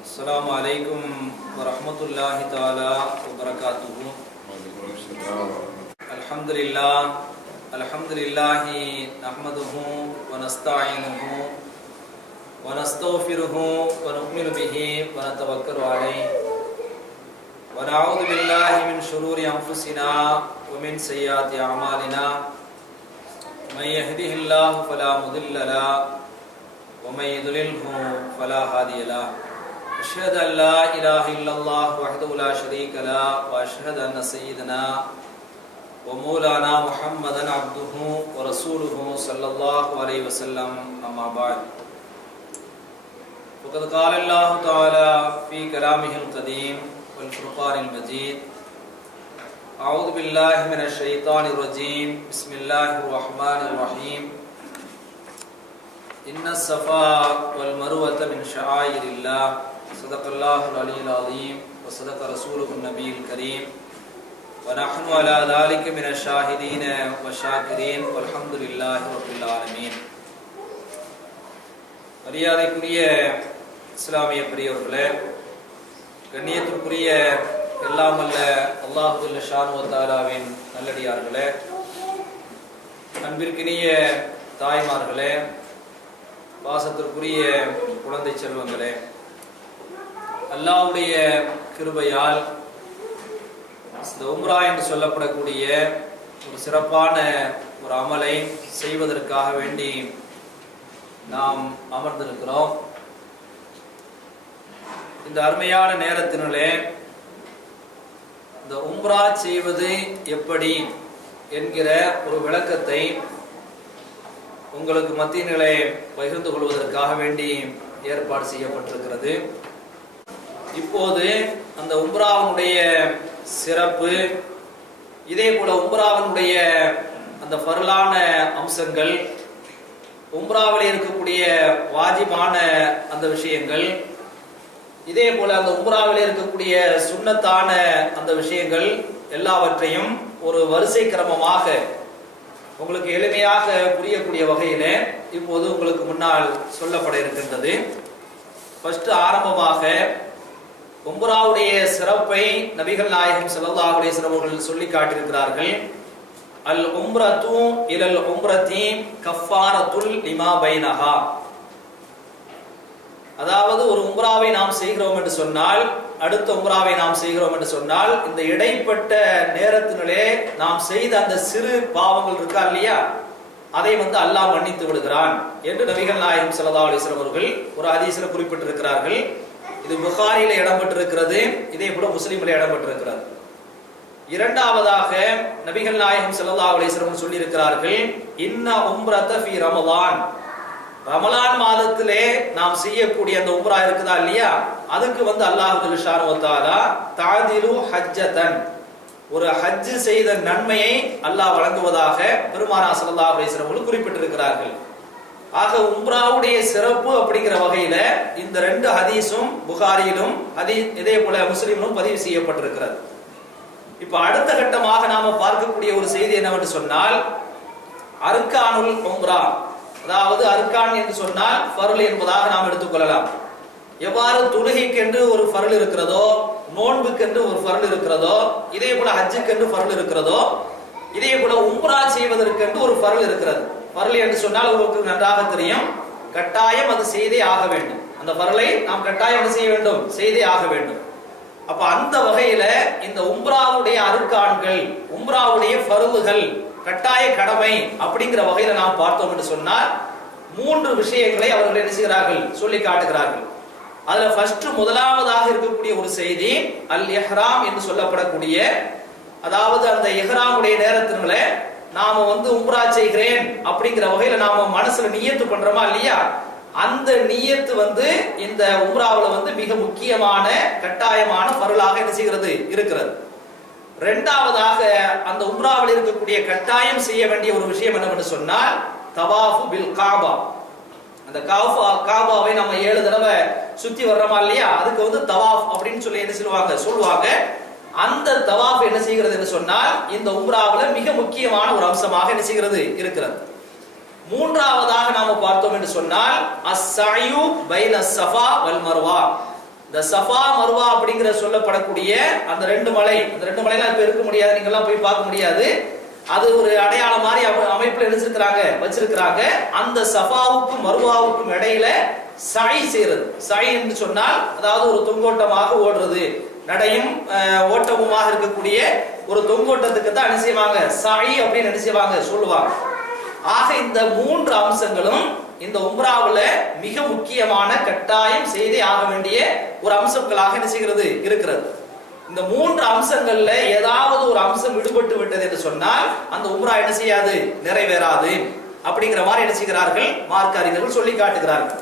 अस्सलामु अलैकुम वरहमतुल्लाहि ताला वबरकातुहु। अल्हम्दुलिल्लाहि नहमदुहु व नस्तईनुहु व नस्तगफिरुहु व नु'मिनु बिहि व नतवक्कलु अलैहि व नऊज़ु बिल्लाहि मिन शुरूरि अंफुसिना व मिन सय्यिआति अअमालिना मन यहदिहिल्लाहु फला मुदिल्ल लहु व मन युद्लिल्हु फला हादिय लहु। अशहदु अन ला इलाहा इल्लल्लाह वहदहु ला शरीका लहु व अशहदु अन्न सय्यिदना व मौलाना मुहम्मदन अब्दुहु व रसूलुहु सल्लल्लाहु अलैहि वसल्लम। अम्मा बाद फ़क़द क़ाल अल्लाहु तआला फ़ी कलामिहिल क़दीम वल फ़ुरक़ानिल मजीद। अऊज़ु बिल्लाहि मिनश शैतानिर रजीम। बिस्मिल्लाहिर रहमानिर रहीम। इन्नस सफ़ा वल मरुवत मिन शआइरिल्लाह। सदक़ल्लाहुल अलियुल अज़ीम व सदक़ रसूलुहुन नबियुल करीम व नहनु अला ज़ालिक मिनश शाहिदीन व शाकिरीन वल्हम्दुलिल्लाहि रब्बिल आलमीन। மரியாதைக்குரிய இஸ்லாமிய பெரியவர்களே, கண்ணியத்திற்குரிய எல்லாம் வல்ல அல்லாஹ் ஜல்ல ஷானு வ தஆலாவின் நல்லடியார்களே, அன்பிற்கினிய தாய்மார்களே, பாசத்திற்குரிய குழந்தை செல்வங்களே, அல்லாஹ்வுடைய கிருபையால் இந்த உம்ரா என்று சொல்லப்படக்கூடிய ஒரு சிறப்பான ஒரு அமலை செய்வதற்காக வேண்டி நாம் அமர்ந்திருக்கிறோம். இந்த அருமையான நேரத்தினுள்ளே இந்த உம்ரா செய்வது எப்படி என்கிற ஒரு விளக்கத்தை உங்களுக்கு மத்தியிலே பகிர்ந்து கொள்வதற்காக வேண்டி ஏற்பாடு செய்யப்பட்டிருக்கிறது. இப்போது அந்த உம்ராவினுடைய சிறப்பு, இதே போல உம்ராவினுடைய அந்த ஃபர்லான அம்சங்கள், உம்ராவில் இருக்கக்கூடிய வாஜிபான அந்த விஷயங்கள், இதே போல அந்த உம்ராவில் இருக்கக்கூடிய சுன்னத்தான அந்த விஷயங்கள் எல்லாவற்றையும் ஒரு வரிசை கிரமமாக உங்களுக்கு எளிமையாக புரியக்கூடிய வகையில இப்போது உங்களுக்கு முன்னால் சொல்லப்பட இருக்கின்றது. ஃபர்ஸ்ட் ஆரம்பமாக உம்ராவுடைய சிறப்பை நபிகள் நாயகம் ஸல்லல்லாஹு அலைஹி வஸல்லம் அவர்கள் சொல்லி காட்டியிருக்கிறார்கள். அல் உம்ரத்து இலல் உம்ரத்தி கஃபாரத்துல் லிமா பைனஹா. அதாவது ஒரு உம்ராவை நாம் செய்கிறோம் என்று சொன்னால், அடுத்த உம்ராவை நாம் செய்கிறோம் என்று சொன்னால், இந்த இடைப்பட்ட நேரத்திலே நாம் செய்த அந்த சிறு பாவங்கள் இருக்கா இல்லையா, அதை அல்லாஹ் மன்னித்து விடுகிறான் என்று நபிகள் நாயகம் ஸல்லல்லாஹு அலைஹி வஸல்லம் அவர்கள் ஒரு ஹதீஸ்ல குறிப்பிட்டிருக்கிறார்கள். இது புகாரியில இடம்பெற்றிருக்கிறது, இதே போல முஸ்லிமில் இடம்பெற்றிருக்கிறது. இரண்டாவதாக நபிகள் நாயகம் ஸல்லல்லாஹு அலைஹி வஸல்லம் சொல்லி இருக்கிறார்கள், இன்ன உம்ரத ஃபீ ரமலான். ரமலான் மாதத்திலே நாம் செய்யக்கூடிய அந்த உம்ரா இருக்குதா இல்லையா, அதுக்கு அல்லாஹ் ஜல்ல ஷானு வ தஆலா தஅதிலு ஹஜ்ஜதன், ஒரு ஹஜ் செய்த நன்மையை அல்லாஹ் வழங்குவதாக பெருமானார் ஸல்லல்லாஹு அலைஹி வஸல்லம் குறிப்பிட்டிருக்கிறார்கள். ஆக உம்ராவுடைய சிறப்பு அப்படிங்கிற வகையில இந்த ரெண்டு ஹதீஸும் புகாரியிலும் இதே போல முஸ்லிமிலும் பதிவு செய்யப்பட்டிருக்கிறது. இப்ப அடுத்த கட்டமாக நாம பார்க்கக்கூடிய ஒரு செய்தி என்னவென்று சொன்னால், அர்கானுல் உம்ரா. அதாவது அர்கான் என்று சொன்னால் ஃபர்ல் என்பதாக நாம் எடுத்துக்கொள்ளலாம். எவ்வாறு தொழுகைக்கென்று ஒரு ஃபர்ல் இருக்கிறதோ, நோன்புக்கென்று ஒரு ஃபர்ல் இருக்கிறதோ, இதே போல ஹஜ்ஜுக்கென்று ஃபர்ல் இருக்கிறதோ, இதே போல உம்ரா செய்வதற்கென்று ஒரு ஃபர்ல் இருக்கிறது. ஃபர்ல் என்று சொன்னால் உங்களுக்கு நன்றாக தெரியும், கட்டாயம் அது செய்தே ஆக வேண்டும். அந்த ஃபர்லை நாம் கட்டாயம் செய்ய வேண்டும், செய்தே ஆக வேண்டும். அப்ப அந்த வகையில இந்த உம்ராவுடைய அர்கான்கள், உம்ராவுடைய ஃபர்லுகள், கட்டாய கடமை அப்படிங்கிற வகையில நாம் பார்த்தோம் என்று சொன்னால், மூன்று விஷயங்களை அவர்கள் என்ன செய்கிறார்கள், சொல்லி காட்டுகிறார்கள். அதுல ஃபர்ஸ்ட் முதலாவதாக இருக்கக்கூடிய ஒரு செய்தி அல் இஹ்ராம் என்று சொல்லப்படக்கூடிய, அதாவது அந்த இஹ்ராமுடைய நேரத்தினால நாம உம்ரா செய்கிறேன் அப்படிங்கிற வகையில நாம மனசுல நியத்து பண்றோமா இல்லையா, அந்த நியத்து இந்த உம்ராவுல மிக முக்கியமான கட்டாயமான ஃபர்லாக என்ன செய்கிறது, இருக்கிறது. இரண்டாவதாக அந்த உம்ராவில் இருக்கக்கூடிய கட்டாயம் செய்ய வேண்டிய ஒரு விஷயம் என்னவென்று சொன்னால் தவாஃபு பில் காபா. அந்த காபாவை நம்ம 7 தடவை சுத்தி வர்றோமா இல்லையா, அதுக்கு தவாஃப் அப்படின்னு சொல்லி என்ன சொல்லுவாங்க. அந்த தவாஃப் என்ன செய்கிறது என்று சொன்னால் இந்த உம்ராவுல மிக முக்கியமான ஒரு அம்சமாக என்ன செய்கிறது, இருக்கிறது. மூன்றாவதாக நாம பார்த்தோம் என்று சொன்னால் அஸ்ஸயு பைன ஸஃபா வல் மர்வா, இந்த சஃபா மர்வா அப்படிங்கிற சொல்லப்படக்கூடிய அந்த ரெண்டு மலை, அந்த ரெண்டு மலையெல்லாம் இப்ப இருக்க முடியாது, நீங்க எல்லாம் போய் பார்க்க முடியாது. அது ஒரு அடையாளம் மாதிரி அமைப்புல வச்சிருக்கிறாங்க. அந்த சஃபாவுக்கும் மர்வாவுக்கும் இடையில சாய் செய்யறது. சாய் என்று சொன்னால் அதாவது ஒரு தொங்கோட்டமாக ஓடுறது, நடையும் ஓட்டமுமாக இருக்கக்கூடிய ஒரு தொங்கோட்டத்துக்கு தான் என்ன செய்வாங்க, சாய் அப்படின்னு என்ன செய்வாங்க சொல்லுவாங்க. ஆக இந்த மூன்று அம்சங்களும் இந்த உம்ராவுல மிக முக்கியமான கட்டாயம் செய்தே ஆக வேண்டிய ஒரு அம்சங்களாக என்ன செய்கிறது இருக்கிறது. இந்த மூன்று அம்சங்கள்ல ஏதாவது ஒரு அம்சம் விடுபட்டு விட்டது என்று சொன்னால் அந்த உம்ரா என்ன செய்யாது, நிறைவேறாது அப்படிங்கிற மாதிரி என்ன செய்கிறார்கள் மார்க்க அறிஞர்கள் சொல்லி காட்டுகிறார்கள்.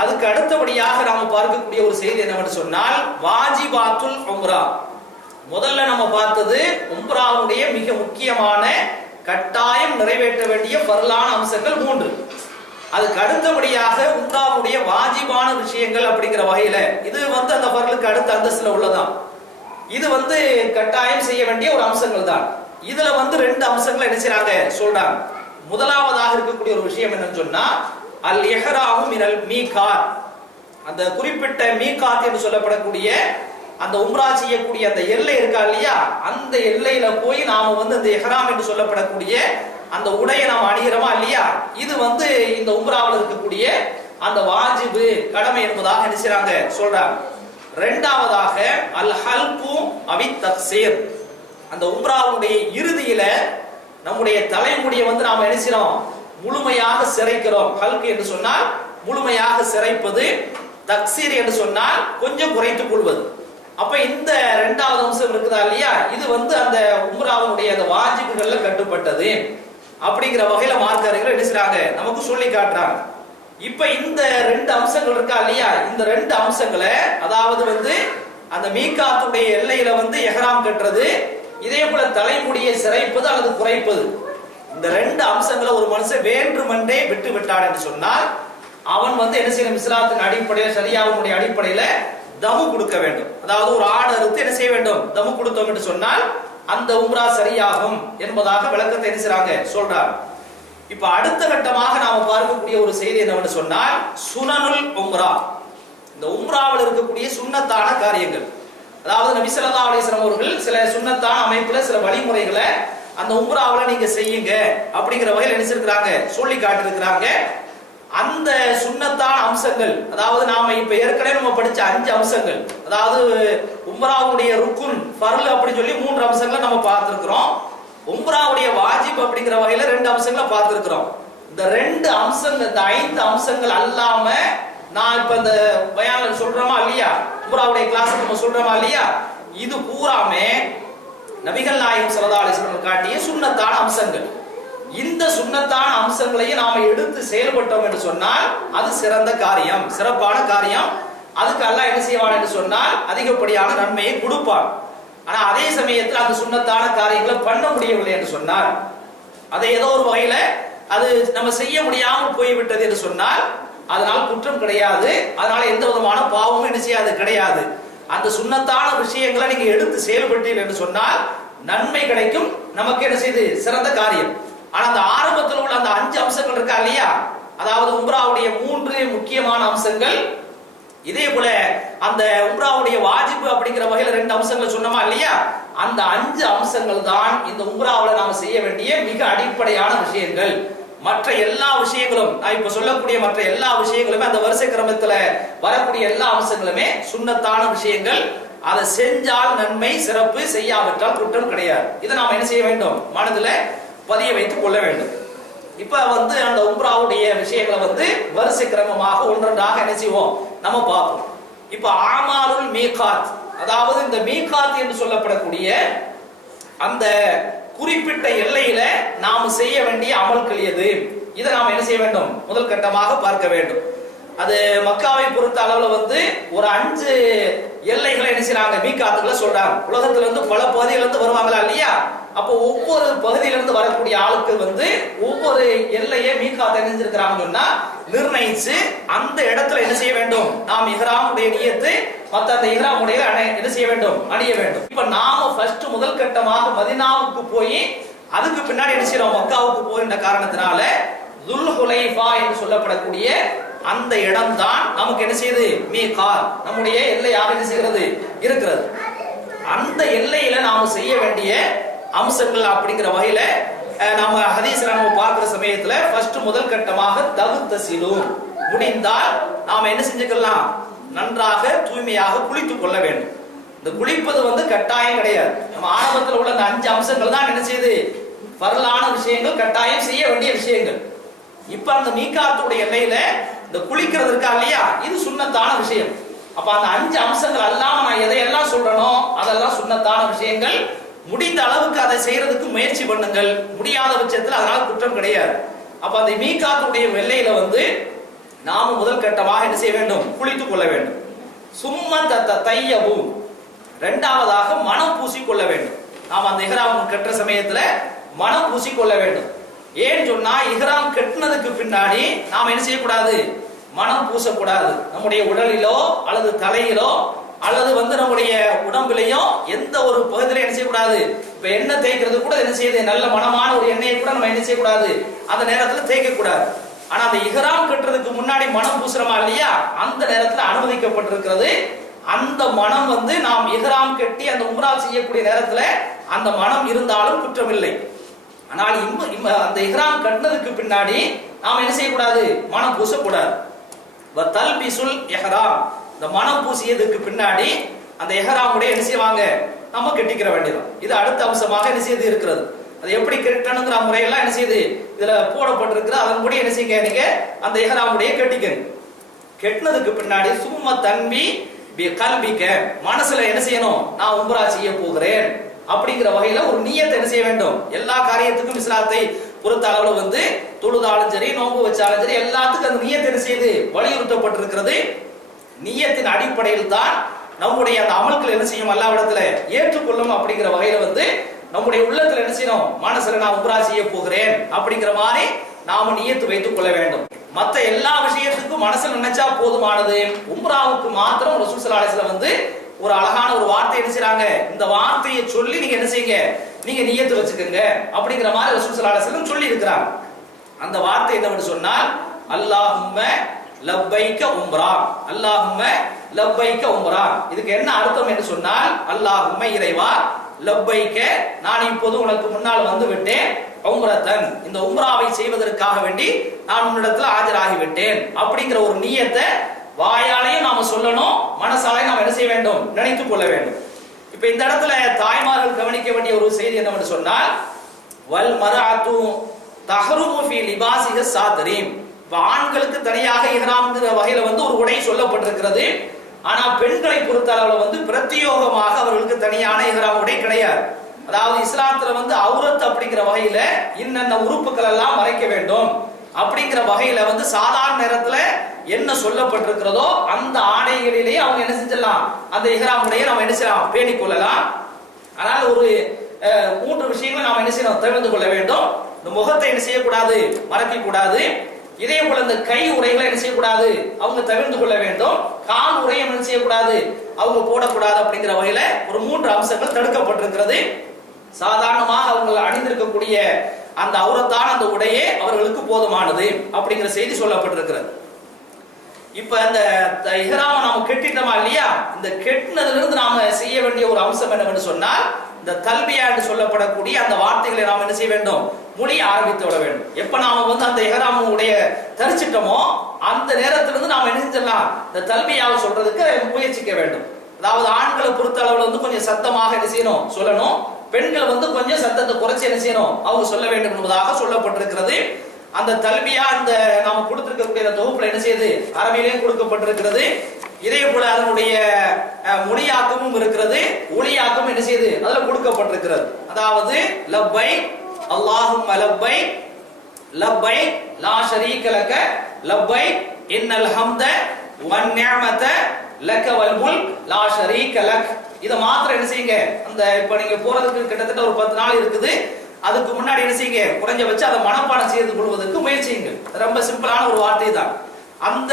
அதுக்கு அடுத்தபடியாக நாம பார்க்கக்கூடிய ஒரு செய்தி என்னவென்று சொன்னால் வாஜிபாத்துல் உம்ரா. முதல்ல நம்ம பார்த்தது உம்ராவுடைய மிக முக்கியமான கட்டாயம் நிறைவேற்ற வேண்டிய பரலான அம்சங்கள் மூன்று. அதுக்கு அடுத்தபடியாக உம்ராவுடைய வாஜிபான விஷயங்கள் அப்படிங்கிற வகையில இது அந்த பரலுக்கு அடுத்த அந்தஸ்துல உள்ளதான். இது கட்டாயம் செய்ய வேண்டிய ஒரு அம்சங்கள் தான். இதுல ரெண்டு அம்சங்களை என்ன செய்றாங்க சொல்றாங்க. முதலாவதாக இருக்கக்கூடிய ஒரு விஷயம் என்னன்னு சொன்னா அல் இஹ்ராமு மினல் மீகாத். அந்த குறிப்பிட்ட மீகாத் என்று சொல்லப்படக்கூடிய அந்த உம்ரா செய்யக்கூடிய அந்த எல்லை இருக்கா இல்லையா, அந்த எல்லையில போய் நாம அந்த இஹ்ராம் என்று சொல்லப்படக்கூடிய அந்த உடையை நாம் அணிகிறோமா இல்லையா, இது இந்த உம்ராவில் இருக்கக்கூடிய அந்த வாஜிபு கடமை என்பதாக என்ன செய்றாங்க சொல்றாங்க. இரண்டாவதாக அல் ஹல்கு அவி தக்சீர். அந்த உம்ராவுடைய இறுதியில நம்முடைய தலைமுடியை நாம என்ன செய்றோம், முழுமையாக சிரைக்கிறோம். ஹல்கு என்று சொன்னால் முழுமையாக சிரைப்பது, தக்சீர் என்று சொன்னால் கொஞ்சம் குறைத்துக் கொள்வது. அப்ப இந்த இரண்டாவது அம்சம் இருக்குதா இல்லையா, இது அந்த உம்ராவுடைய அந்த வாஜிபுகள்ல கட்டுப்பட்டது அப்படிங்கிற வகையில மார்க்க அறிஞர்கள் என்ன செய்றாங்க நமக்கு சொல்லி காட்டுறாங்க. இப்ப இந்த ரெண்டு அம்சங்கள் இருக்கா இல்லையா, இந்த ரெண்டு அம்சங்களை அதாவது அந்த மீகாத்துடைய எல்லையில இஹ்ராம் கட்டுறது, இதே போல தலைமுடியை சிரைப்பது அல்லது குறைப்பது, இந்த ரெண்டு அம்சங்களை ஒரு மனுஷன் வேண்டுமென்றே விட்டு விட்டான் என்று சொன்னால் அவன் என்ன செய்யணும், இஸ்லாத்தின் அடிப்படையில் ஷரியாவுடைய அடிப்படையில தமு கொடுக்க வேண்டும். அதாவது ஒரு ஆடு அறுத்து என்ன செய்ய வேண்டும், தமு கொடுத்தோம் என்று சொன்னால் அந்த உம்ரா சரியாகும் என்பதாக விளக்கத்தை என்ன செய்றாங்க சொல்றாங்க. இப்ப அடுத்த கட்டமாக நாம பார்க்கக்கூடிய ஒரு செய்தி என்னவென்று சொன்னால் சுனனுல் உம்ரா. இந்த உம்ராவில் இருக்கக்கூடிய சுன்னத்தான காரியங்கள், அதாவது நபி ஸல்லல்லாஹு அலைஹி வஸல்லம் அவர்கள் சில சுன்னத்தான அமைப்புல சில வழிமுறைகளை அந்த உம்ராவில் நீங்க செய்யுங்க அப்படிங்கிற வகையில் என்ன செய்றாங்க சொல்லி காட்டியிருக்கிறாங்க. அந்த சுன்னத்தான அம்சங்கள், அதாவது நாம இப்ப ஏற்கனவே நம்ம படிச்ச 5 அம்சங்கள், அதாவது உம்ராவுடைய ருக்குன் ஃபர்ல் அப்படி சொல்லி 3 அம்சங்களை நம்ம பார்த்திருக்கிறோம். உம்ராவுடைய வாஜிப் அப்படிங்கிற வகையில 2 அம்சங்களை பார்த்திருக்கிறோம். இந்த 2 அம்சங்கள், இந்த 5 அம்சங்கள் அல்லாம நான் இப்ப இந்த பயான்ல சொல்றோமா இல்லையா, உம்ராவுடைய கிளாஸ் நம்ம சொல்றோமா இல்லையா, இது பூராமே நபிகள் நாயகம் ஸல்லல்லாஹு அலைஹி வஸல்லம் காட்டிய சுன்னத்தான அம்சங்கள். இந்த சுன்னத்தான அம்சங்களையும் நாம எடுத்து செயல்பட்டோம் என்று சொன்னால் அது சிறந்த காரியம், சிறப்பான காரியம். அதுக்கு அல்லாஹ் என்ன செய்வான் என்று சொன்னால் அதிகப்படியான நன்மையை கொடுப்பான். ஆனா அதே சமயத்தில் அந்த சுன்னத்தான காரியங்களை பண்ண முடியவில்லை என்று சொன்னால், அதை ஏதோ ஒரு வகையில அது நம்ம செய்ய முடியாமல் போய்விட்டது என்று சொன்னால் அதனால் குற்றம் கிடையாது, அதனால எந்த விதமான பாவமும் என்ன செய்யாது கிடையாது. அந்த சுன்னத்தான விஷயங்களை நீங்க எடுத்து செயல்பட்டீர்கள் என்று சொன்னால் நன்மை கிடைக்கும், நமக்கு என்ன செய்து சிறந்த காரியம். ஆனா அந்த ஆரம்பத்தில் உள்ள அந்த 5 அம்சங்கள் இருக்கா இல்லையா, அதாவது உம்ராவுடைய 3 முக்கியமான அம்சங்கள், இதே போல அந்த உம்ராவுடைய வாஜிப் அப்படிங்கிற வகையில 2 அம்சங்களை சொன்னோமா இல்லையா, அந்த 5 அம்சங்கள் தான் இந்த உம்ராவுல நாம செய்ய வேண்டிய மிக அடிப்படையான விஷயங்கள். மற்ற எல்லா விஷயங்களும், நான் இப்ப சொல்லக்கூடிய மற்ற எல்லா விஷயங்களுமே அந்த வரிசை கிரமத்துல வரக்கூடிய எல்லா அம்சங்களுமே சுன்னத்தான விஷயங்கள். அதை செஞ்சால் நன்மை சிறப்பு, செய்யாவிட்டால் குற்றம் கிடையாது. இதை நாம என்ன செய்ய வேண்டும், மனதுல பதிய வைத்துக் கொள்ள வேண்டும். இப்ப அந்த உம்ராவுடைய விஷயங்களை வரிசை கிரமமாக ஒன்றொன்றாக என்ன செய்வோம் நம்ம பார்ப்போம். இப்ப ஆமாலுல் மீகாத், அதாவது இந்த மீகாத் என்று சொல்லப்படக்கூடிய அந்த குறிப்பிட்ட எல்லையில நாம் செய்ய வேண்டிய அமல்கள் எது, இதை நாம் என்ன செய்ய வேண்டும், முதல் கட்டமாக பார்க்க வேண்டும். அது மக்காவை பொறுத்த அளவுல ஒரு 5 எல்லைகளை என்ன செய்றாங்க மீகாத்துகளை சொல்றாங்க. உலகத்துல பல பகுதியில இருந்து வருவாங்களா இல்லையா, அப்போ ஒவ்வொரு பகுதியில இருந்து வரக்கூடிய ஆட்கள் ஒவ்வொரு எல்லையை மீகாத்தை நினைஞ்சிருக்கிறாங்கன்னு சொன்னா நிர்ணயிச்சு அந்த இடத்துல என்ன செய்ய வேண்டும், நாம் இஹ்ராமுடைய நியத்து மத்த அந்த இஹ்ராமுடைய என்ன செய்ய வேண்டும், அணிய வேண்டும். இப்ப நாம ஃபர்ஸ்ட் முதல் கட்டமாக மதீனாவுக்கு போய் அதுக்கு பின்னாடி என்ன செய்யறோம் மக்காவுக்கு போகின்ற காரணத்தினால துல் ஹுலைஃபா என்று சொல்லப்படக்கூடிய அந்த இடம் தான் நமக்கு என்ன செய்யுது மீகாத், நம்முடைய எல்லையாக என்ன செய்கிறது இருக்கிறது. அந்த எல்லையில நாம செய்ய வேண்டிய அம்சங்கள் அப்படிங்கிற வகையில நம்ம ஹதீஸ்ல நம்ம பார்க்கிற சமயத்துல ஃபர்ஸ்ட் முதல் கட்டமாக தகுத்தசிலும், முடிந்தால் நாம என்ன செஞ்சுக்கலாம், நன்றாக தூய்மையாக குளித்துக் கொள்ள வேண்டும். இந்த குளிப்பது வந்து கட்டாயம் கிடையாது. நம்ம ஆரம்பத்தில் உள்ள அந்த 5 அம்சங்கள் தான் என்ன செய்யுது பரலான விஷயங்கள், கட்டாயம் செய்ய வேண்டிய விஷயங்கள். இப்ப அந்த மீகாத்துடைய எல்லையில இந்த குளிக்கிறது இருக்கா இல்லையா, இது சுன்னத்தான விஷயம். அப்ப அந்த 5 அம்சங்கள் அல்லாம நான் எதையெல்லாம் சொல்றனோ அதெல்லாம் சுன்னத்தான விஷயங்கள். முடிந்த அளவுக்கு அதை செய்யறதுக்கு முயற்சி பண்ணுங்கள். முடியாத பட்சத்தில் அதனால குற்றம் கிடையாது. அப்ப அந்த மீகாத்துடைய எல்லையில வந்து நாம முதல் கட்டமாக என்ன செய்ய வேண்டும், குளித்துக் கொள்ள வேண்டும். சும்மா தையபு, இரண்டாவதாக மனம் பூசிக்கொள்ள வேண்டும். நாம் அந்த இஹ்ராம் கட்டுற சமயத்துல மனம் பூசிக்கொள்ள வேண்டும். ஏன் சொன்னா இஹ்ராம் கட்டினதுக்கு பின்னாடி நாம் என்ன செய்யக்கூடாது, மனம் பூசக்கூடாது. நம்முடைய உடலிலோ அல்லது தலையிலோ அல்லது வந்து நம்முடைய உடம்புலையோ எந்த ஒரு பகுதியில என்ன செய்யக்கூடாது. இப்ப எண்ணெய் தேய்க்கிறது கூட என்ன செய்யுது, நல்ல மனமான ஒரு எண்ணெயை கூட நம்ம என்ன செய்யக்கூடாது, அந்த நேரத்துல தேய்க்க கூடாது. ஆனா அந்த இஹ்ராம் கட்டுறதுக்கு முன்னாடி மனம் பூசுறமா இல்லையா, அந்த நேரத்துல அனுமதிக்கப்பட்டிருக்கிறது. அந்த மனம் வந்து நாம் இஹ்ராம் கட்டி அந்த உம்ரா செய்யக்கூடிய நேரத்துல அந்த மனம் இருந்தாலும் குற்றமில்லை. ஆனால் அந்த இஹ்ராம் கட்டினதுக்கு பின்னாடி நாம் என்ன செய்யக்கூடாது, மனம் பூசக்கூடாது. தல்பிசுல் இஹ்ராம், இந்த மனம் பூசியதுக்கு பின்னாடி அந்த இஹ்ராமுடைய என்ன செய்வாங்க, நம்ம கட்டிக்கிற வேண்டியதும். இது அடுத்த அம்சமாக என்ன செய்து இருக்கிறது. அது எப்படி கட்டணுங்கிற முறையெல்லாம் என்ன செய்யுது இதுல போடப்பட்டிருக்கிறது. அதன் கூட என்ன செய்யுங்க, நீங்க அந்த இஹ்ராமுடைய கட்டிக்கணும். கட்டினதுக்கு பின்னாடி சும்மா தன்பி கல்விக்க, மனசுல என்ன செய்யணும், நான் உம்ரா செய்ய போகிறேன் அப்படிங்கிற வகையில ஒரு நியத்தை என்ன செய்ய வேண்டும். எல்லா காரியத்துக்கும் இஸ்லாத்தை பொறுத்த அளவுல வந்து தொழுதாலும் சரி நோன்பு வச்சாலும் சரி எல்லாத்துக்கும் அந்த நியத்தை என்ன செய்யுது வலியுறுத்தப்பட்டிருக்கிறது. நியத்தின் அடிப்படையில் தான் நம்முடைய அந்த அமல்கள் என்ன செய்யும், அல்லாஹ்விடத்துல ஏற்றுக்கொள்ளும். அப்படிங்கிற வகையில வந்து நம்முடைய உள்ளத்துல என்ன செய்யணும், மனசுல நான் உம்ரா செய்ய போகிறேன் அப்படிங்கிற மாதிரி நாம நியத்து வைத்துக் கொள்ள வேண்டும். மற்ற எல்லா விஷயத்துக்கும் மனசுல நினைச்சா போதுமானது. உம்ராவுக்கு மாத்திரம் ரசூல் ஸல்லல்லாஹு அலைஹி வஸல்லம் வந்து ஒரு அழகான ஒரு வார்த்தை என்ன செய்றாங்க, இந்த வார்த்தையை சொல்லி நீங்க என்ன செய்யுங்க, நீங்க நியத்து வச்சுக்கோங்க அப்படிங்கிற மாதிரி ரசூல் ஸல்லல்லாஹு அலைஹி வஸல்லம் சொல்லி இருக்கிறாங்க. அந்த வார்த்தை என்னவென்று சொன்னால் அல்லாஹும்ம லப்பைக்க உம்ரா, அல்லாஹும்ம லப்பைக்க உம்ரா. இதுக்கு என்ன அர்த்தம் என்று சொன்னால், அல்லாஹும்ம இறைவா, லப்பைக்க நான் இப்போது உனக்கு முன்னால் வந்து விட்டேன், உம்ரத்தன் இந்த உம்ராவை செய்வதற்காக வேண்டி நான் உன்னிடத்தில் ஆஜராகி விட்டேன் அப்படிங்கிற ஒரு நியத்தை வாயாலையும் நாம சொல்லணும், மனசாலையும் நாம் என்ன செய்ய வேண்டும், நினைத்துக் கொள்ள வேண்டும். இப்ப இந்த இடத்துல தாய்மார்கள் கவனிக்க வேண்டிய ஒரு செய்தி என்னவென்று சொன்னால், வல் மரஅத்து தஹருமு ஃபீ லிபாஸிஹ சாதரீம். ஆண்களுக்கு தனியாக இஹ்ராம்ங்கிற வகையில வந்து ஒரு உடை சொல்லப்பட்டிருக்கிறது. ஆனா பெண்களை பொறுத்த அளவுல வந்து பிரத்யோகமாக அவர்களுக்கு தனியான இஹ்ராம் உடை கிடையாது. அதாவது இஸ்லாத்துல வந்து அவுரத் அப்படிங்கிற வகையில இன்னென்ன உறுப்புகள் எல்லாம் மறைக்க வேண்டும் அப்படிங்கிற வகையில வந்து சாதாரண நேரத்துல என்ன சொல்லப்பட்டிருக்கிறதோ அந்த ஆடைகளிலேயே அவங்க என்ன செஞ்சலாம், அந்த இஹ்ராம் உடைய நம்ம என்ன செய்யலாம், பேணிக் கொள்ளலாம். ஆனால் ஒரு 3 விஷயங்களை நாம் என்ன செய்யணும், தெரிந்து கொள்ள வேண்டும். இந்த முகத்தை என்ன செய்யக்கூடாது, மறைக்க கூடாது. இதே போல இந்த கை உரைகளை என்ன செய்யக்கூடாது, அவங்க தவிர்த்து கொள்ள வேண்டும். கால் உரையும் என்ன செய்யக்கூடாது, அவங்க போடக்கூடாது. அப்படிங்கிற வகையில ஒரு 3 அம்சங்கள் தடுக்கப்பட்டிருக்கிறது. சாதாரணமாக அவங்க அணிந்திருக்கக்கூடிய அந்த அவுரத்தான அந்த உடையே அவர்களுக்கு போதுமானது அப்படிங்கிற செய்தி சொல்லப்பட்டிருக்கிறது. இப்ப இந்த இஹ்ராம் நாம கெட்டிட்டோமா இல்லையா, இந்த கெட்டினதுல இருந்து நாம செய்ய வேண்டிய ஒரு அம்சம் என்னவென்று சொன்னால், இந்த தல்பியா என்று சொல்லப்படக்கூடிய அந்த வார்த்தைகளை நாம் என்ன செய்ய வேண்டும், மொழிய ஆரம்பித்து விட வேண்டும். எப்ப நாம வந்து அந்த இஹ்ராம் உடைய தரிச்சிட்டோமோ அந்த நேரத்திலிருந்து நாம என்ன செஞ்சலாம், இந்த தல்பியாவை சொல்றதுக்கு முயற்சிக்க வேண்டும். அதாவது ஆண்களை பொறுத்த அளவுல வந்து கொஞ்சம் சத்தமாக என்ன செய்யணும், சொல்லணும். பெண்கள் வந்து கொஞ்சம் சத்தத்தை குறைச்சி என்ன செய்யணும், அவங்க சொல்ல வேண்டும் என்பதாக சொல்லப்பட்டிருக்கிறது. அந்த தல்பியா இந்த நாம கொடுத்திருக்கக்கூடிய அந்த தொகுப்புல என்ன செய்யுது, அரபியிலேயும் கொடுக்கப்பட்டிருக்கிறது. இதே போல அதனுடைய மொழியாக்கமும் இருக்கிறது, ஒளியாக்கமும் என்ன செய்யுது அதுல கொடுக்கப்பட்டிருக்கிறது. அதாவது லப்பை அல்லாஹும்ம லப்பை லப்பை லா ஷரீக லக லப்பை இன்னல் ஹம்த வன் நிஅமத லக வல் முல்க் லா ஷரீக லக். இத மாத்திரம் என்ன செய்யுங்க, அந்த இப்ப நீங்க போறதுக்கு கிட்டத்தட்ட ஒரு 10 நாள் இருக்குது, அதுக்கு முன்னாடி என்ன செய்யுங்க, குறைஞ்ச வச்சு அதை மனப்பாடம் செய்து கொள்வதற்கு முயற்சிங்க. ரொம்ப சிம்பிளான ஒரு வார்த்தை தான். அந்த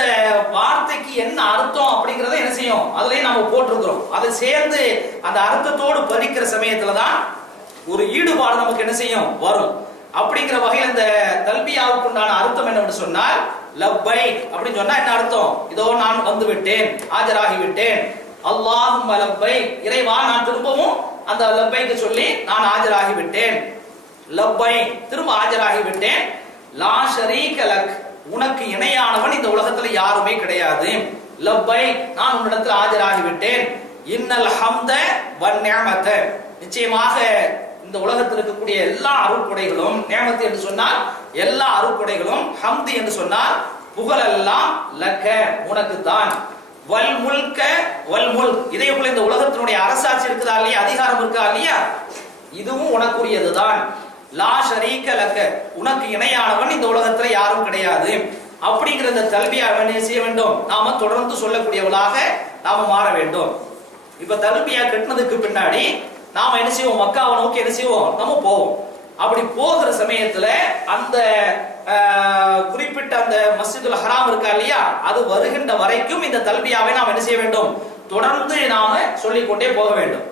வார்த்தைக்கு என்ன அர்த்தம் அப்படிங்கறத என்ன செய்யும், அதுலயும் நாம போட்டிருக்கிறோம். அதை சேர்ந்து அந்த அர்த்தத்தோடு படிக்கிற சமயத்துலதான் ஒரு ஈடுபாடு நமக்கு என்ன செய்யும் வரும். அப்படிங்கிற வகையில் இந்த தல்பியாவுக்கு உண்டான அர்த்தம் என்னன்னு சொன்னால், லப்பைக் அப்படின்னு சொன்னா என்ன அர்த்தம்? இதோ நான் வந்து விட்டேன், ஆஜராகி விட்டேன். அல்லாஹும்ம லப்பைக், இறைவா நான் திரும்பவும் அந்த லப்பைக்கு சொல்லி நான் ஆஜராகி விட்டேன். லப்பைக், திரும்ப ஆஜராகி விட்டேன். லா ஷரீக லக், உனக்கு இணையானவன் இந்த உலகத்துல யாருமே கிடையாது. லப்பைக், நான் உன்னிடத்தில் ஆஜராகி விட்டேன். இன்னல் ஹம்த வன் நிஅமத, நிச்சயமாக இந்த உலகத்தில் இருக்கக்கூடிய எல்லா அருட்கொடைகளும், நிஅமத் என்று சொன்னால் எல்லா அருட்கொடைகளும், ஹம்து என்று சொன்னால் புகழெல்லாம் லக்க, உனக்கு தான். வல் முல்க வல் முல்க், இதே போல இந்த உலகத்தினுடைய அரசாட்சி இருக்குதா இல்லையா, அதிகாரம் இருக்கா இல்லையா, இதுவும் உனக்குரியதுதான். லா ஷரீக லக்க, உனக்கு இணையானவன் இந்த உலகத்துல யாரும் கிடையாது. அப்படிங்கிற இந்த தல்பியா செய்ய வேண்டும், நாம தொடர்ந்து சொல்லக்கூடியவளாக நாம மாற வேண்டும். இப்ப தல்பியா கட்டினதுக்கு பின்னாடி நாம என்ன செய்வோம்? மக்காவை நோக்கி என்ன செய்வோம்? நம்ம போவோம். அப்படி போகிற சமயத்துல அந்த குறிப்பிட்ட அந்த மஸ்ஜிதுல் ஹராம் இருக்கா இல்லையா, அது வருகின்ற வரைக்கும் இந்த தல்பியாவை நாம் என்ன செய்ய வேண்டும்? தொடர்ந்து நாம சொல்லிக்கொண்டே போக வேண்டும்.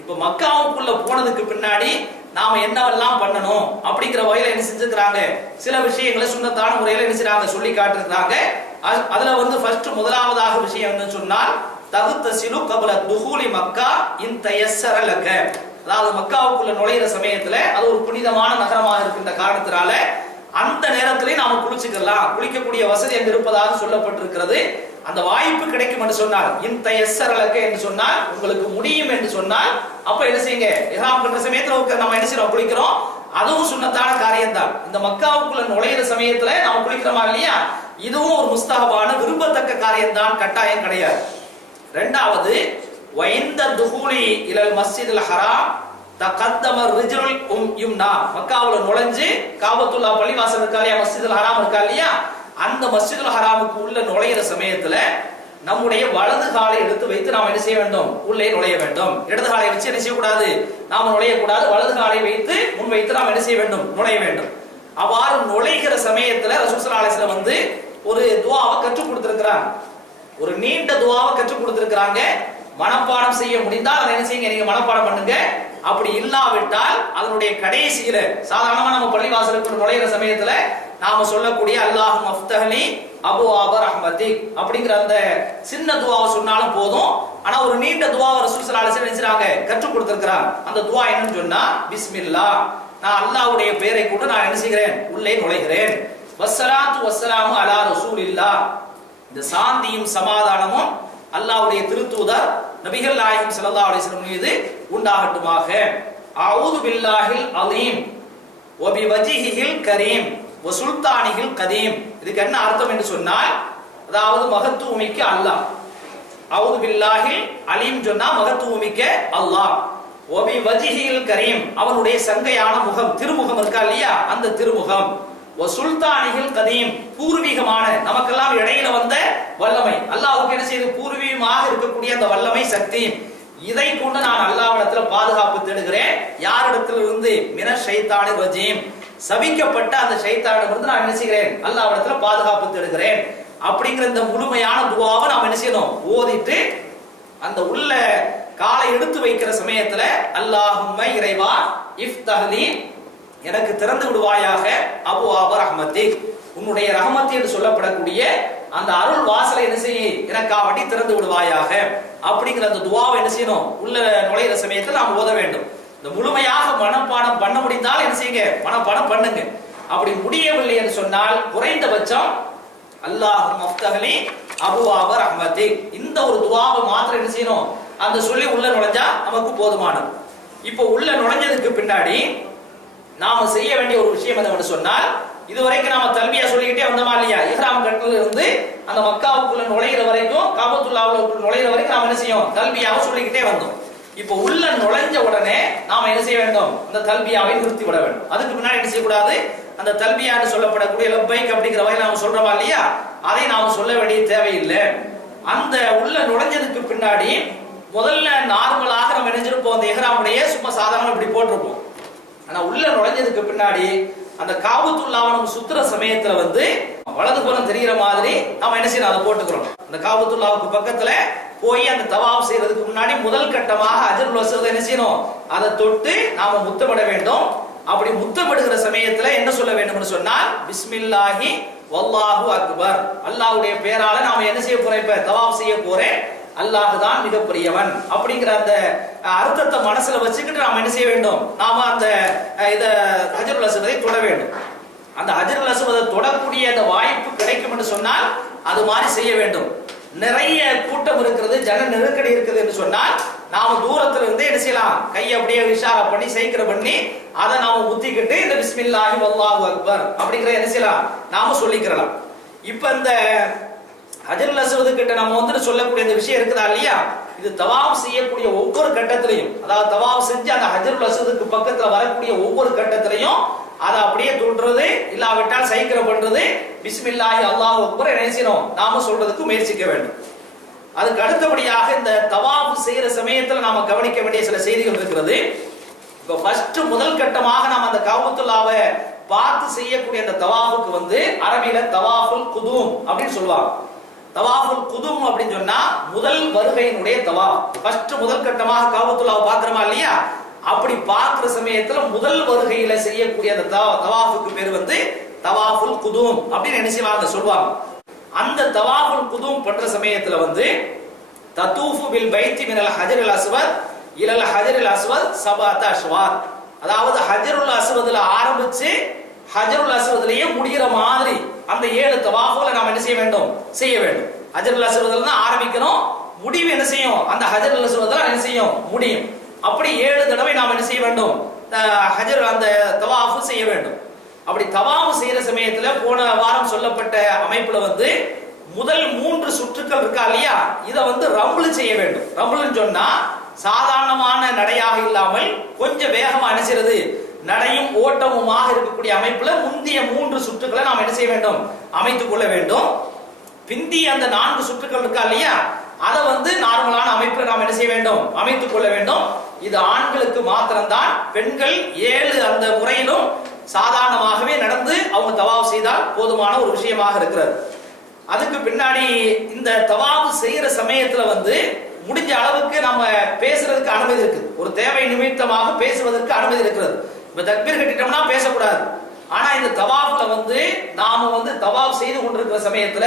இப்ப மக்காவுக்குள்ள போனதுக்கு பின்னாடி நாம என்னவெல்லாம் பண்ணணும் அப்படிங்கிற வகையில என்ன செஞ்சிருக்காங்க, சில விஷயங்களை சுன்னத்தான முறையில என்ன செய்றாங்க, சொல்லி காட்டிருக்காங்க. அதுல வந்து ஃபர்ஸ்ட் முதலாவதாக விஷயம் என்ன சொன்னால், தகுத்தசிலு கபல துஹூலி மக்கா இன் தயஸ்ஸர லக, அதாவது மக்காவுக்குள்ள நுழையிற சமயத்துல அது ஒரு புனிதமான நகரமாக இருக்கின்ற காரணத்தினால அந்த நேரத்திலே நாம குளிச்சுக்கலாம், குளிக்கக்கூடிய வசதி அங்கு இருப்பதாக சொல்லப்பட்டிருக்கிறது. அந்த வாய்ப்பு கிடைக்கும் என்று சொன்னால், இன் தயஸ்ஸர லக என்று சொன்னால் உங்களுக்கு முடியும் என்று சொன்னால், அப்ப என்ன செய்யுங்க, இஹ்ராம் கட்டுற சமயத்துல நம்ம என்ன செய்றோம்? குளிக்கிறோம். அதுவும் சுன்னத்தான காரியம் தான். இந்த மக்காவுக்குள்ள நுழையிற சமயத்துல நாம குளிக்கிறோமா இல்லையா, இதுவும் ஒரு முஸ்தஹபான விரும்பத்தக்க காரியம் தான், கட்டாயம் கிடையாது. இரண்டாவது, வைந்த துஹூலி இலல் மஸ்ஜிதுல் ஹராம் தகத்தம ரிஜ்லுல் யும்னா, மக்காவுல நுழைஞ்சு காபத்துல்லா பள்ளிவாசல் இருக்கா இல்லையா, மஸ்ஜிதுல் ஹராம் இருக்கா இல்லையா, அந்த மஸ்ஜிதுல் ஹராமுக்கு உள்ள நுழையிற சமயத்துல நம்முடைய வலது காலை எடுத்து வைத்து நாம் என்ன செய்ய வேண்டும்? உள்ளே நுழைய வேண்டும். இடது காலை வச்சு என்ன செய்யக்கூடாது? நாம் நுழையக்கூடாது. வலது காலை வைத்து முன் வைத்து நாம் என்ன செய்ய வேண்டும்? நுழைய வேண்டும். அவ்வாறு நுழைகிற சமயத்துல ரசூல் ஸல்லல்லாஹு அலைஹி வஸல்லம் வந்து ஒரு துஆவை கற்றுக் கொடுத்திருக்கிறாங்க. ஒரு நீண்ட துஆவை கற்றுக் கொடுத்திருக்கிறாங்க. மனப்பாடம் செய்ய முடிந்தால் அதை என்ன செய்யுங்க, நீங்க மனப்பாடம் பண்ணுங்க. அப்படி இல்லாவிட்டால் அதனுடைய கடைசியில சாதாரணமா நம்ம பள்ளிவாசலுக்கு நுழையிற சமயத்துல நாம சொல்லக்கூடிய அல்லாஹும் அஃப்தஹ்லி அபுவாப ரஹ்மத்திக் அப்படிங்கிற அந்த சின்ன துஆவை சொன்னாலும் போதும். ஆனா ஒரு நீண்ட துஆவை ரசூல் ஸல்லல்லாஹு அலைஹி வஸல்லம் நினைச்சாங்க, கற்றுக் கொடுத்திருக்கிறாங்க. அந்த துஆ என்னன்னு சொன்னா, பிஸ்மில்லாஹ், நான் அல்லாஹ்வுடைய பெயரை கொண்டு நான் என்ன செய்கிறேன்? உள்ளே நுழைகிறேன். வஸ்ஸலாத்து வஸ்ஸலாமு அலா ரசூலில்லாஹ், இந்த சாந்தியும் சமாதானமும் அல்லாஹ்வுடைய திருத்தூதர் நபிகள் நாயகம் ஸல்லல்லாஹு அலைஹி வஸல்லம் மீது உண்டாகட்டுமாக. அஊது பில்லாஹில் அலீம் வ பிவஜ்ஹில் கரீம் வ சுல்தானிஹில் கதீம். இதுக்கு என்ன அர்த்தம் என்று சொன்னால், அதாவது மகத்துவமிக்க அல்லாஹ். அஊது பில்லாஹில் அலீம் சொன்னா மகத்துவமிக்க அல்லாஹ். வ பிவஜ்ஹில் கரீம், அவனுடைய சங்கையான முகம், திருமுகம் இருக்கா இல்லையா, அந்த திருமுகம். சுல்தானிகள் கதீம், பூர்வீகமான நமக்கெல்லாம் இடையில வந்த வல்லமை, அல்லாஹ்வுக்கு என்ன செய்து பூர்வீகமாக இருக்கக்கூடிய அந்த வல்லமை, சக்தி, இதை கொண்டு நான் அல்லாஹ்விடத்துல பாதுகாப்பு தேடுகிறேன். யாரிடத்தில் இருந்து? மின ஷைத்தானிர் ரஜீம், சபிக்கப்பட்ட அந்த ஷைத்தானிடமிருந்து நான் என்ன செய்கிறேன்? அல்லாஹ்விடத்துல பாதுகாப்பு தேடுகிறேன். அப்படிங்கிற இந்த முழுமையான துஆவை நாம் என்ன செய்யணும்? ஓதிட்டு அந்த உள்ள காலை எடுத்து வைக்கிற சமயத்துல அல்லாஹும்ம இறைவா இஃப்தஹ்லி, எனக்கு திறந்து விடுவாயாக, அபுவாப ரஹ்மத்திக், உன்னுடைய ரஹ்மத் என்று சொல்லப்படக்கூடிய அந்த அருள் வாசலை என்ன செய்ய எனக்காவட்டி திறந்து விடுவாயாக. அப்படிங்கிற அந்த துஆவை என்ன செய்யணும்? உள்ள நுழையிற சமயத்தில் நாம் ஓத வேண்டும். இந்த முழுமையாக மனப்பாடம் பண்ண முடிந்தால் என்ன செய்யுங்க? மனப்பாடம் பண்ணுங்க. அப்படி முடியவில்லை என்று சொன்னால் குறைந்தபட்சம் அல்லாஹும்ம அஃப்தஹ்லி அபுவாப ரஹ்மத்திக், இந்த ஒரு துஆவை மாத்திரம் என்ன செய்யணும்? அந்த சொல்லி உள்ள நுழைஞ்சா நமக்கு போதுமானது. இப்போ உள்ள நுழைஞ்சதுக்கு பின்னாடி நாம செய்ய வேண்டிய ஒரு விஷயம் என்னவென்று சொன்னால், இதுவரைக்கும் நாம தல்பியா சொல்லிக்கிட்டே வந்தோமா இல்லையா, இஹ்ராம் கட்டல இருந்து அந்த மக்காவுக்குள்ள நுழையிற வரைக்கும், காபத்துல்லாவுக்குள்ள நுழையிற வரைக்கும் நாம என்ன செய்யும்? தல்பியாவை சொல்லிக்கிட்டே வந்தோம். இப்போ உள்ள நுழைஞ்ச உடனே நாம என்ன செய்ய வேண்டும்? அந்த தல்பியாவை நிறுத்தி விட வேண்டும். அதுக்கு முன்னாடி என்ன செய்யக்கூடாது? அந்த தல்பியான்னு சொல்லப்படக்கூடிய லப்பைக் அப்படிங்கிற வகையில் நாம சொல்றோமா இல்லையா, அதை நாம சொல்ல வேண்டிய தேவையில்லை. அந்த உள்ள நுழைஞ்சதுக்கு பின்னாடி முதல்ல நார்மலாக நம்ம நினைச்சிருப்போம், அந்த இஹ்ராமுடைய சும்மா சாதாரணமா இப்படி போட்டிருப்போம். ஆனா உள்ள நுழைஞ்சதுக்கு பின்னாடி அந்த காபத்துல்லாவை நம்ம சுத்துற சமயத்துல வந்து வலது புறம் தெரிகிற மாதிரி நாம என்ன செய்யணும்? அதை போட்டுக்கிறோம். அந்த காபத்துல்லாவுக்கு பக்கத்துல போய் அந்த தவாப் செய்யறதுக்கு முன்னாடி முதல் கட்டமாக ஹஜ்ருல் அஸ்வத் என்ன செய்யணும்? அதை தொட்டு நாம முத்தமிட வேண்டும். அப்படி முத்தமிடுகிற சமயத்துல என்ன சொல்ல வேண்டும் சொன்னால், பிஸ்மில்லாஹி வல்லாஹு அக்பர், அல்லாஹ்வுடைய பெயரால நாம என்ன செய்ய போறோம், இப்ப தவாப் செய்ய போறேன், அல்லாஹ் தான் மிகப்பெரியவன் அப்படிங்கிற அந்த அர்த்தத்தை மனசுல வச்சுக்கிட்டு நாம என்ன செய்ய வேண்டும், நாம அந்த இத ஹஜ்ருல் அஸ்வதை தொட வேண்டும். அந்த ஹஜ்ருல் அஸ்வதை தொடக்கூடிய அந்த வாய்ப்பு கிடைக்கும் என்று சொன்னால் அது மாதிரி செய்ய வேண்டும். நிறைய கூட்டம் இருக்கிறது, ஜன நெருக்கடி இருக்குது என்று சொன்னால் நாம தூரத்துல இருந்து என்ன செய்யலாம், கையை அப்படியே இஷாரா பண்ணி சைக்கிற பண்ணி அதை நாம முத்திக்கிட்டு இந்த பிஸ்மில்லாஹி வல்லாஹு அக்பர் அப்படிங்கிற என்ன செய்யலாம், நாம சொல்லிக்கிறலாம். இப்ப இந்த ஹஜ்ருல் அஸ்வது கிட்ட நம்ம வந்து சொல்லக்கூடிய இந்த விஷயம் இருக்குதா இல்லையா, இது தவாப் செய்யக்கூடிய ஒவ்வொரு கட்டத்திலையும், அதாவது தவாப் செஞ்சு அந்த ஹஜ்ருல் அஸ்வதுக்கு பக்கத்துல வரக்கூடிய ஒவ்வொரு கட்டத்திலையும் அதை அப்படியே தூண்டுறது, இல்லாவிட்டால் சைக்கிற பண்றது, பிஸ்மில்லாஹி அல்லாஹு அக்பர் என்ன செய்யணும், நாம சொல்றதுக்கு முயற்சிக்க வேண்டும். அதுக்கு அடுத்தபடியாக இந்த தவாப் செய்யற சமயத்துல நாம கவனிக்க வேண்டிய சில செய்திகள் இருக்கிறது. இப்ப ஃபர்ஸ்ட் முதல் கட்டமாக நாம அந்த கஅபத்துல்லாவை பார்த்து செய்யக்கூடிய அந்த தவாஃபுக்கு வந்து அரபியில தவாஃபுல் குதூம் அப்படின்னு சொல்லுவாங்க. தவாஃபுல் குதூம் அப்படின்னு சொன்னா முதல் வருகையினுடைய தவாஃப். ஃபர்ஸ்ட் முதல் கட்டமாக கஅபத்துல்லாவை பார்க்கறோமா இல்லையா, அப்படி பார்க்கிற சமயத்துல முதல் வருகையில செய்யக்கூடிய அந்த தவாஃபுக்கு பேர் வந்து தவாஃபுல் குதூம் அப்படின்னு என்ன செய்வாங்க, சொல்லுவாங்க. அந்த தவாஃபுல் குதூம் பண்ற சமயத்துல வந்து ததூஃபு பில் பைத்தி மினல் ஹஜ்ருல் அஸ்வத் இலல் ஹஜ்ருல் அஸ்வத் சபஅத அஷ்வாத், அதாவது ஹஜ்ருல் அஸ்வத்ல ஆரம்பிச்சு ஹஜ்ருல் அஸ்வத்லயே முடிகிற மாதிரி அந்த 7 தவாஃபுகளை நாம என்ன செய்ய வேண்டும், செய்ய வேண்டும். ஹஜ்ருல் அஸ்வத்ல தான் ஆரம்பிக்கணும், முடிவு என்ன செய்யும், அந்த ஹஜ்ருல் அஸ்வத்ல என்ன செய்யும், முடியும். அப்படி 7 தடவை நாம் என்ன செய்ய வேண்டும், ஹஜர் அந்த தவாஃப் செய்ய வேண்டும். அப்படி தவாஃப் செய்யற சமயத்துல போன வாரம் சொல்லப்பட்ட அமைப்புல வந்து முதல் 3 சுற்றுக்கள் இருக்கா இல்லையா, இத வந்து ரம்ல் செய்ய வேண்டும். ரம்ல்னு சொன்னா சாதாரணமான நடையாக இல்லாமல் கொஞ்சம் வேகமா அனுசரிது நடையும் ஓட்டமுமாக இருக்கக்கூடிய அமைப்புல முந்திய 3 சுற்றுக்களை நாம் என்ன செய்ய வேண்டும், அமைத்துக் கொள்ள வேண்டும். பிந்தி அந்த 4 சுற்றுக்கள் இருக்கா இல்லையா, அதை வந்து நார்மலான அமைப்புல நாம் என்ன செய்ய வேண்டும், அமைத்துக் கொள்ள வேண்டும். இது ஆண்களுக்கு மாத்திரம்தான். பெண்கள் 7 அந்த முறையிலும் சாதாரணமாகவே நடந்து அவங்க தவாஃப் செய்தால் போதுமான ஒரு விஷயமாக இருக்கிறது. அதுக்கு பின்னாடி இந்த தவாஃப் செய்யற சமயத்துல வந்து முடிஞ்ச அளவுக்கு நம்ம பேசுறதுக்கு அனுமதி இருக்கு. ஒரு தேவை நிமித்தமாக பேசுவதற்கு அனுமதி இருக்கிறது. இப்ப தக்பீர் கட்டிட்டோம்னா பேசக்கூடாது. ஆனா இந்த தவாஃப்ல வந்து நாம வந்து தவாஃப் செய்து கொண்டிருக்கிற சமயத்துல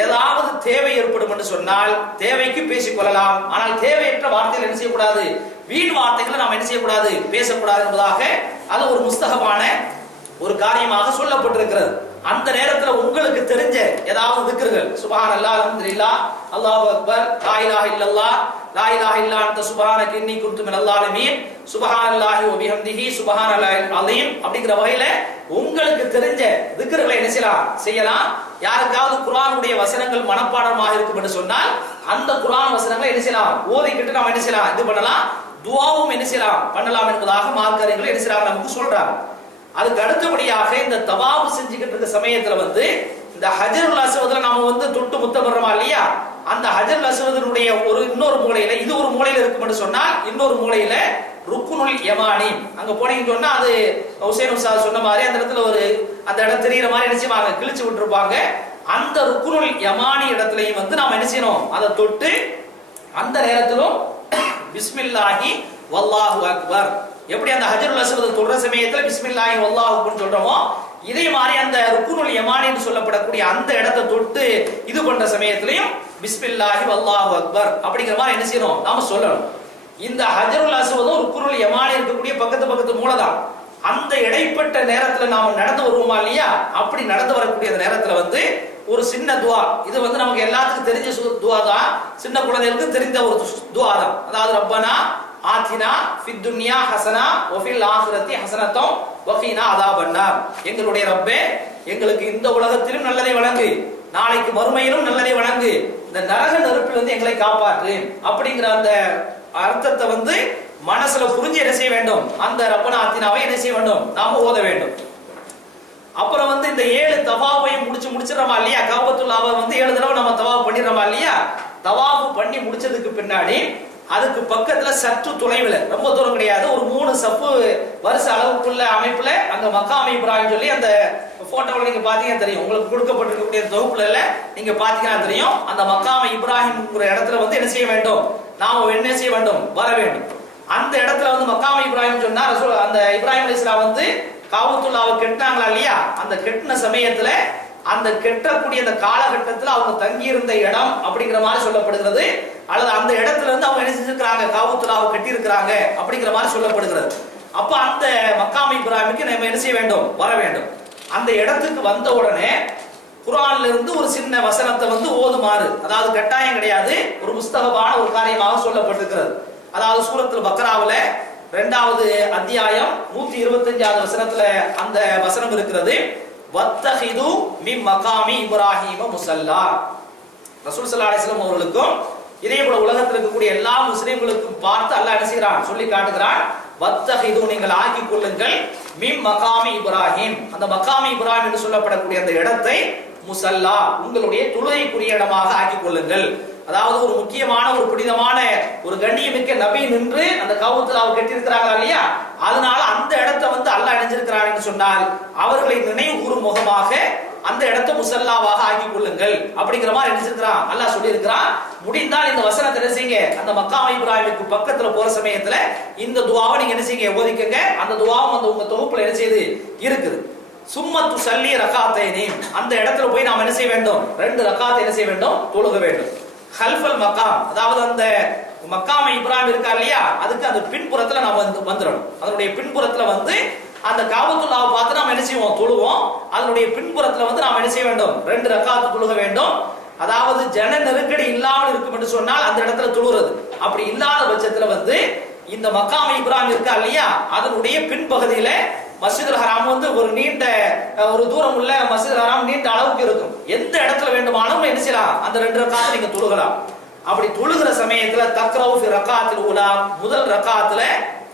ஏதாவது தேவை ஏற்படும் என்று சொன்னால் தேவைக்கு பேசிக் கொள்ளலாம். ஆனால் தேவையற்ற வார்த்தைகள் என்ன செய்யக்கூடாது, வீண் வார்த்தைகளை நாம் என்ன செய்யக்கூடாது, பேசக்கூடாது என்பதாக அது ஒரு முஸ்தகமான ஒரு காரியமாக சொல்லப்பட்டிருக்கிறது. அந்த நேரத்துல உங்களுக்கு தெரிஞ்ச ஏதாவது திக்ர்கள், சுப்ஹானல்லாஹ், அல்ஹம்துலில்லாஹ், அல்லாஹு அக்பர், லா இலாஹ இல்லல்லாஹ், லா இலாஹ இல்லா அன்த சுப்ஹானக இன்னி குன்து மினல் ஸாலிமீன், சுப்ஹானல்லாஹி வ பிஹம்திஹி சுப்ஹானல்லாஹில் அஸீம் அப்படிங்கிற வகையில உங்களுக்கு தெரிஞ்ச திக்ர்களை என்ன செய்யலாம். யாருக்காவது குர்ஆனுடைய வசனங்கள் மனப்பாடமாக இருக்கும் என்று சொன்னால் அந்த குர்ஆன் வசனங்களை என்ன செய்யலாம், ஓதிக்கிட்டு நாம என்ன செய்யலாம், இது பண்ணலாம். துஆவும் என்ன செய்யலாம், பண்ணலாம் என்பதாக மார்க்கறிஞர்கள் என்ன செய்யறாங்க, நமக்கு சொல்றாங்க. அதுக்கு அடுத்தபடியாக இந்த தவாஃப் செஞ்சுக்கிட்டு இருக்க சமயத்துல வந்து இந்த ஹஜ்ருல் அஸ்வத்ல நாம வந்து தொட்டு முத்தமிடுறோமா இல்லையா, அந்த ஹஜ்ருல் அஸ்வதினுடைய இன்னொரு மூலையில, இது ஒரு மூலையில இருக்கும் என்று சொன்னால் இன்னொரு மூலையில ருக்குனுல் யமானி, அங்க போனீங்கன்னு சொன்னா அது ஹுசைன் உஸ்தாத் சொன்ன மாதிரி அந்த இடத்துல ஒரு அந்த இடம் தெரியுற மாதிரி என்ன செய்வாங்க, கிழிச்சு விட்டுருப்பாங்க. அந்த ருக்குனுல் யமானி இடத்துலயும் வந்து நாம என்ன செய்யணும், அதை தொட்டு அந்த நேரத்திலும் பிஸ்மில்லாஹி வல்லாஹு அக்பர், எப்படி அந்த ஹஜ்ருல் அஸ்வத் தொடுற சமயத்துல பிஸ்மில்லாஹி வல்லாஹு அக்பர் சொல்றோமோ இதே மாதிரி அந்த ருக்குனுல் யமானின்னு சொல்லப்படக்கூடிய அந்த இடத்தை தொட்டு இது பண்ற சமயத்திலையும் பிஸ்மில்லாஹி வல்லாஹு அக்பர் அப்படிங்கிற மாதிரி என்ன செய்யணும், நாம சொல்லணும். இந்த ஹஜ்ருல் அஸ்வதும் ருக்குனுல் யமானி இருக்கக்கூடிய பக்கத்து மூலதான். அந்த இடைப்பட்ட நேரத்துல நாம நடந்து வருவோமா இல்லையா, அப்படி நடந்து வரக்கூடிய அந்த நேரத்துல வந்து ஒரு சின்ன துவா, இது வந்து நமக்கு எல்லாத்துக்கும் தெரிஞ்ச துவா தான், சின்ன குழந்தைகளுக்கு தெரிந்த ஒரு துவா தான். அதாவது ரப்பனா ஆத்தினா ஃபித் துன்யா ஹஸனா வ ஃபில் ஆখিরাতি ஹஸனத்தும் வ கீனா அஸாபன்னார், எங்களுடைய ரப்பே எங்களுக்கு இந்த உலகத்திலும் நல்லதை வழங்கு, நாளைக்கு மறுமையிலும் நல்லதை வழங்கு, இந்த நரக நெருப்பில் வந்து எங்களை காப்பாற்று அப்படிங்கிற அந்த அர்த்தத்தை வந்து மனசுல புரிஞ்சு என்ன செய்ய வேண்டும், அந்த ரப்பனா ஆத்தினாவை என்ன செய்ய வேண்டும், நாம ஓத வேண்டும். அப்புறம் வந்து இந்த 7 தவாஃபையும் முடிச்சிடறோமா இல்லையா, கஅபத்துல்லாஹ்வை வந்து 7 தடவை நம்ம தவாஃப் பண்ணிடுறோமா இல்லையா, தவாஃப் பண்ணி முடிச்சதுக்கு பின்னாடி அதுக்கு பக்கத்துல சற்று தொலைவில், ரொம்ப தூரம் கிடையாது, ஒரு 3 சப்பு வருஷ அளவுக்குள்ள அமைப்புல அங்க மக்காம் இப்ராஹிம் சொல்லி அந்த போட்டோவில் நீங்க பாத்தீங்கன்னா தெரியும், உங்களுக்கு கொடுக்கப்பட்டிருக்கக்கூடிய தொகுப்புல நீங்க பாத்தீங்கன்னா தெரியும். அந்த மக்காம் இப்ராஹிம்ங்கிற இடத்துல வந்து என்ன செய்ய வேண்டும், நாம என்ன செய்ய வேண்டும், வர வேண்டும். அந்த இடத்துல வந்து மக்காம் இப்ராஹிம் சொன்னா அந்த இப்ராஹிம் அலைஹிஸ்ஸலாம் வந்து கஅபத்துல்லாஹ்வை கெட்டினாங்களா இல்லையா, அந்த கெட்டின சமயத்துல அந்த கெட்டக்கூடிய அந்த காலகட்டத்தில் அவங்க தங்கி இருந்த இடம் அப்படிங்கிற மாதிரி சொல்லப்படுகிறது. அல்லது அந்த இடத்துல இருந்து அவங்க என்ன செஞ்சிருக்கிறாங்க, காபத்துல்லாவை கட்டி இருக்கிறாங்க அப்படிங்கிற மாதிரி சொல்லப்படுகிறது. அப்ப அந்த மக்காம் இப்ராஹிமுக்கு நம்ம என்ன செய்ய வேண்டும், வர வேண்டும். அந்த இடத்துக்கு வந்த உடனே குர்ஆன்ல இருந்து ஒரு சின்ன வசனத்தை வந்து ஓதுமாறு, அதாவது கட்டாயம் கிடையாது, ஒரு முஸ்தஹபான ஒரு காரியமாக சொல்லப்பட்டிருக்கிறது. அதாவது சூரத்துல் பக்ராவுல 2வது அத்தியாயம் 125வது வசனத்துல அந்த வசனம் இருக்கிறது. வத்தஹிது மின் மகாமி இப்ராஹீம முஸல்லா. ரசூல் ஸல்லல்லாஹு அலைஹி வஸல்லம் அவர்களுக்கும் இதே போல உலகத்தில் இருக்கக்கூடிய எல்லா முஸ்லிம்களுக்கும் பார்த்து அல்லாஹ் என்ன செய்கிறான், சொல்லி காட்டுகிறான். வத்தஹிது, நீங்கள் ஆக்கிக் கொள்ளுங்கள், மின் மகாமி இப்ராஹிம், அந்த மகாமி இப்ராஹிம் என்று சொல்லப்படக்கூடிய அந்த இடத்தை முஸல்லா, உங்களுடைய தொழுகைக்குரிய இடமாக ஆக்கிக் கொள்ளுங்கள். அதாவது ஒரு முக்கியமான ஒரு புனிதமான ஒரு கண்ணியமிக்க நபி நின்று அந்த காபத்துல்லாவை கட்டியிருக்கிறாங்க இல்லையா, அதனால அந்த இடத்தை வந்து அல்லாஹ் அணிஞ்சிருக்கிறான்னு சொன்னால் அவர்களை நினைவு கூறும் முகமாக அந்த இடத்தை முஸல்லாவாக ஆக்கிக் கொள்ளுங்கள் அப்படிங்கிற மாதிரி நினைச்சிருக்கிறான். அல்லாஹ் சொல்லி இருக்கிறான். முடிந்தால் இந்த வசனத்தை என்ன செய்யுங்க, அந்த மக்காம் இப்ராஹிமுக்கு பக்கத்துல போற சமயத்துல இந்த துஆவை நீங்க என்ன செய்யுங்க, ஓதிக்கங்க. அந்த துஆவும் அந்த உங்க தொகுப்புல என்ன செய்யுது இருக்குது. சும்மத்து சல்லி ரகாத்தைனி, அந்த இடத்துல போய் நாம் என்ன செய்ய வேண்டும், 2 ரகாத்தை என்ன செய்ய வேண்டும், தொழுக வேண்டும். ஹல்ஃபல் மக்காம், அதாவது அந்த மக்காம் இப்ராஹிம் இருக்கா இல்லையா, அதுக்கு அந்த பின்புறத்துல நாம வந்துடணும். அதனுடைய பின்புறத்துல வந்து அந்த காபத்துல்லாவை பார்த்து நாம் என்ன செய்வோம், தொழுவோம். அதனுடைய பின்புறத்துல வந்து நாம் என்ன செய்ய வேண்டும், 2 ரகாத்து தொழுக வேண்டும். அதாவது ஜன நெருக்கடி இல்லாமல் இருக்கும் என்று சொன்னால் அந்த இடத்துல தொழுகிறது. அப்படி இல்லாத பட்சத்துல வந்து இந்த மக்காம் இப்ராஹிம் இருக்கா இல்லையா, அதனுடைய பின்பகுதியில மஸ்ஜிதுல் ஹராம் வந்து ஒரு நீண்ட ஒரு தூரம் உள்ள மஸ்ஜிதுல் ஹராம் நீண்ட அளவுக்கு இருக்கும். எந்த இடத்துல வேண்டுமானாலும் என்ன செய்யலாம், அந்த 2 ரக்காத்தை நீங்க தொழுகலாம். அப்படி தொழுகிற சமயத்துல தக்ரவு ஃபி ரக்காத்தில் ஊலா, முதல் ரக்காத்துல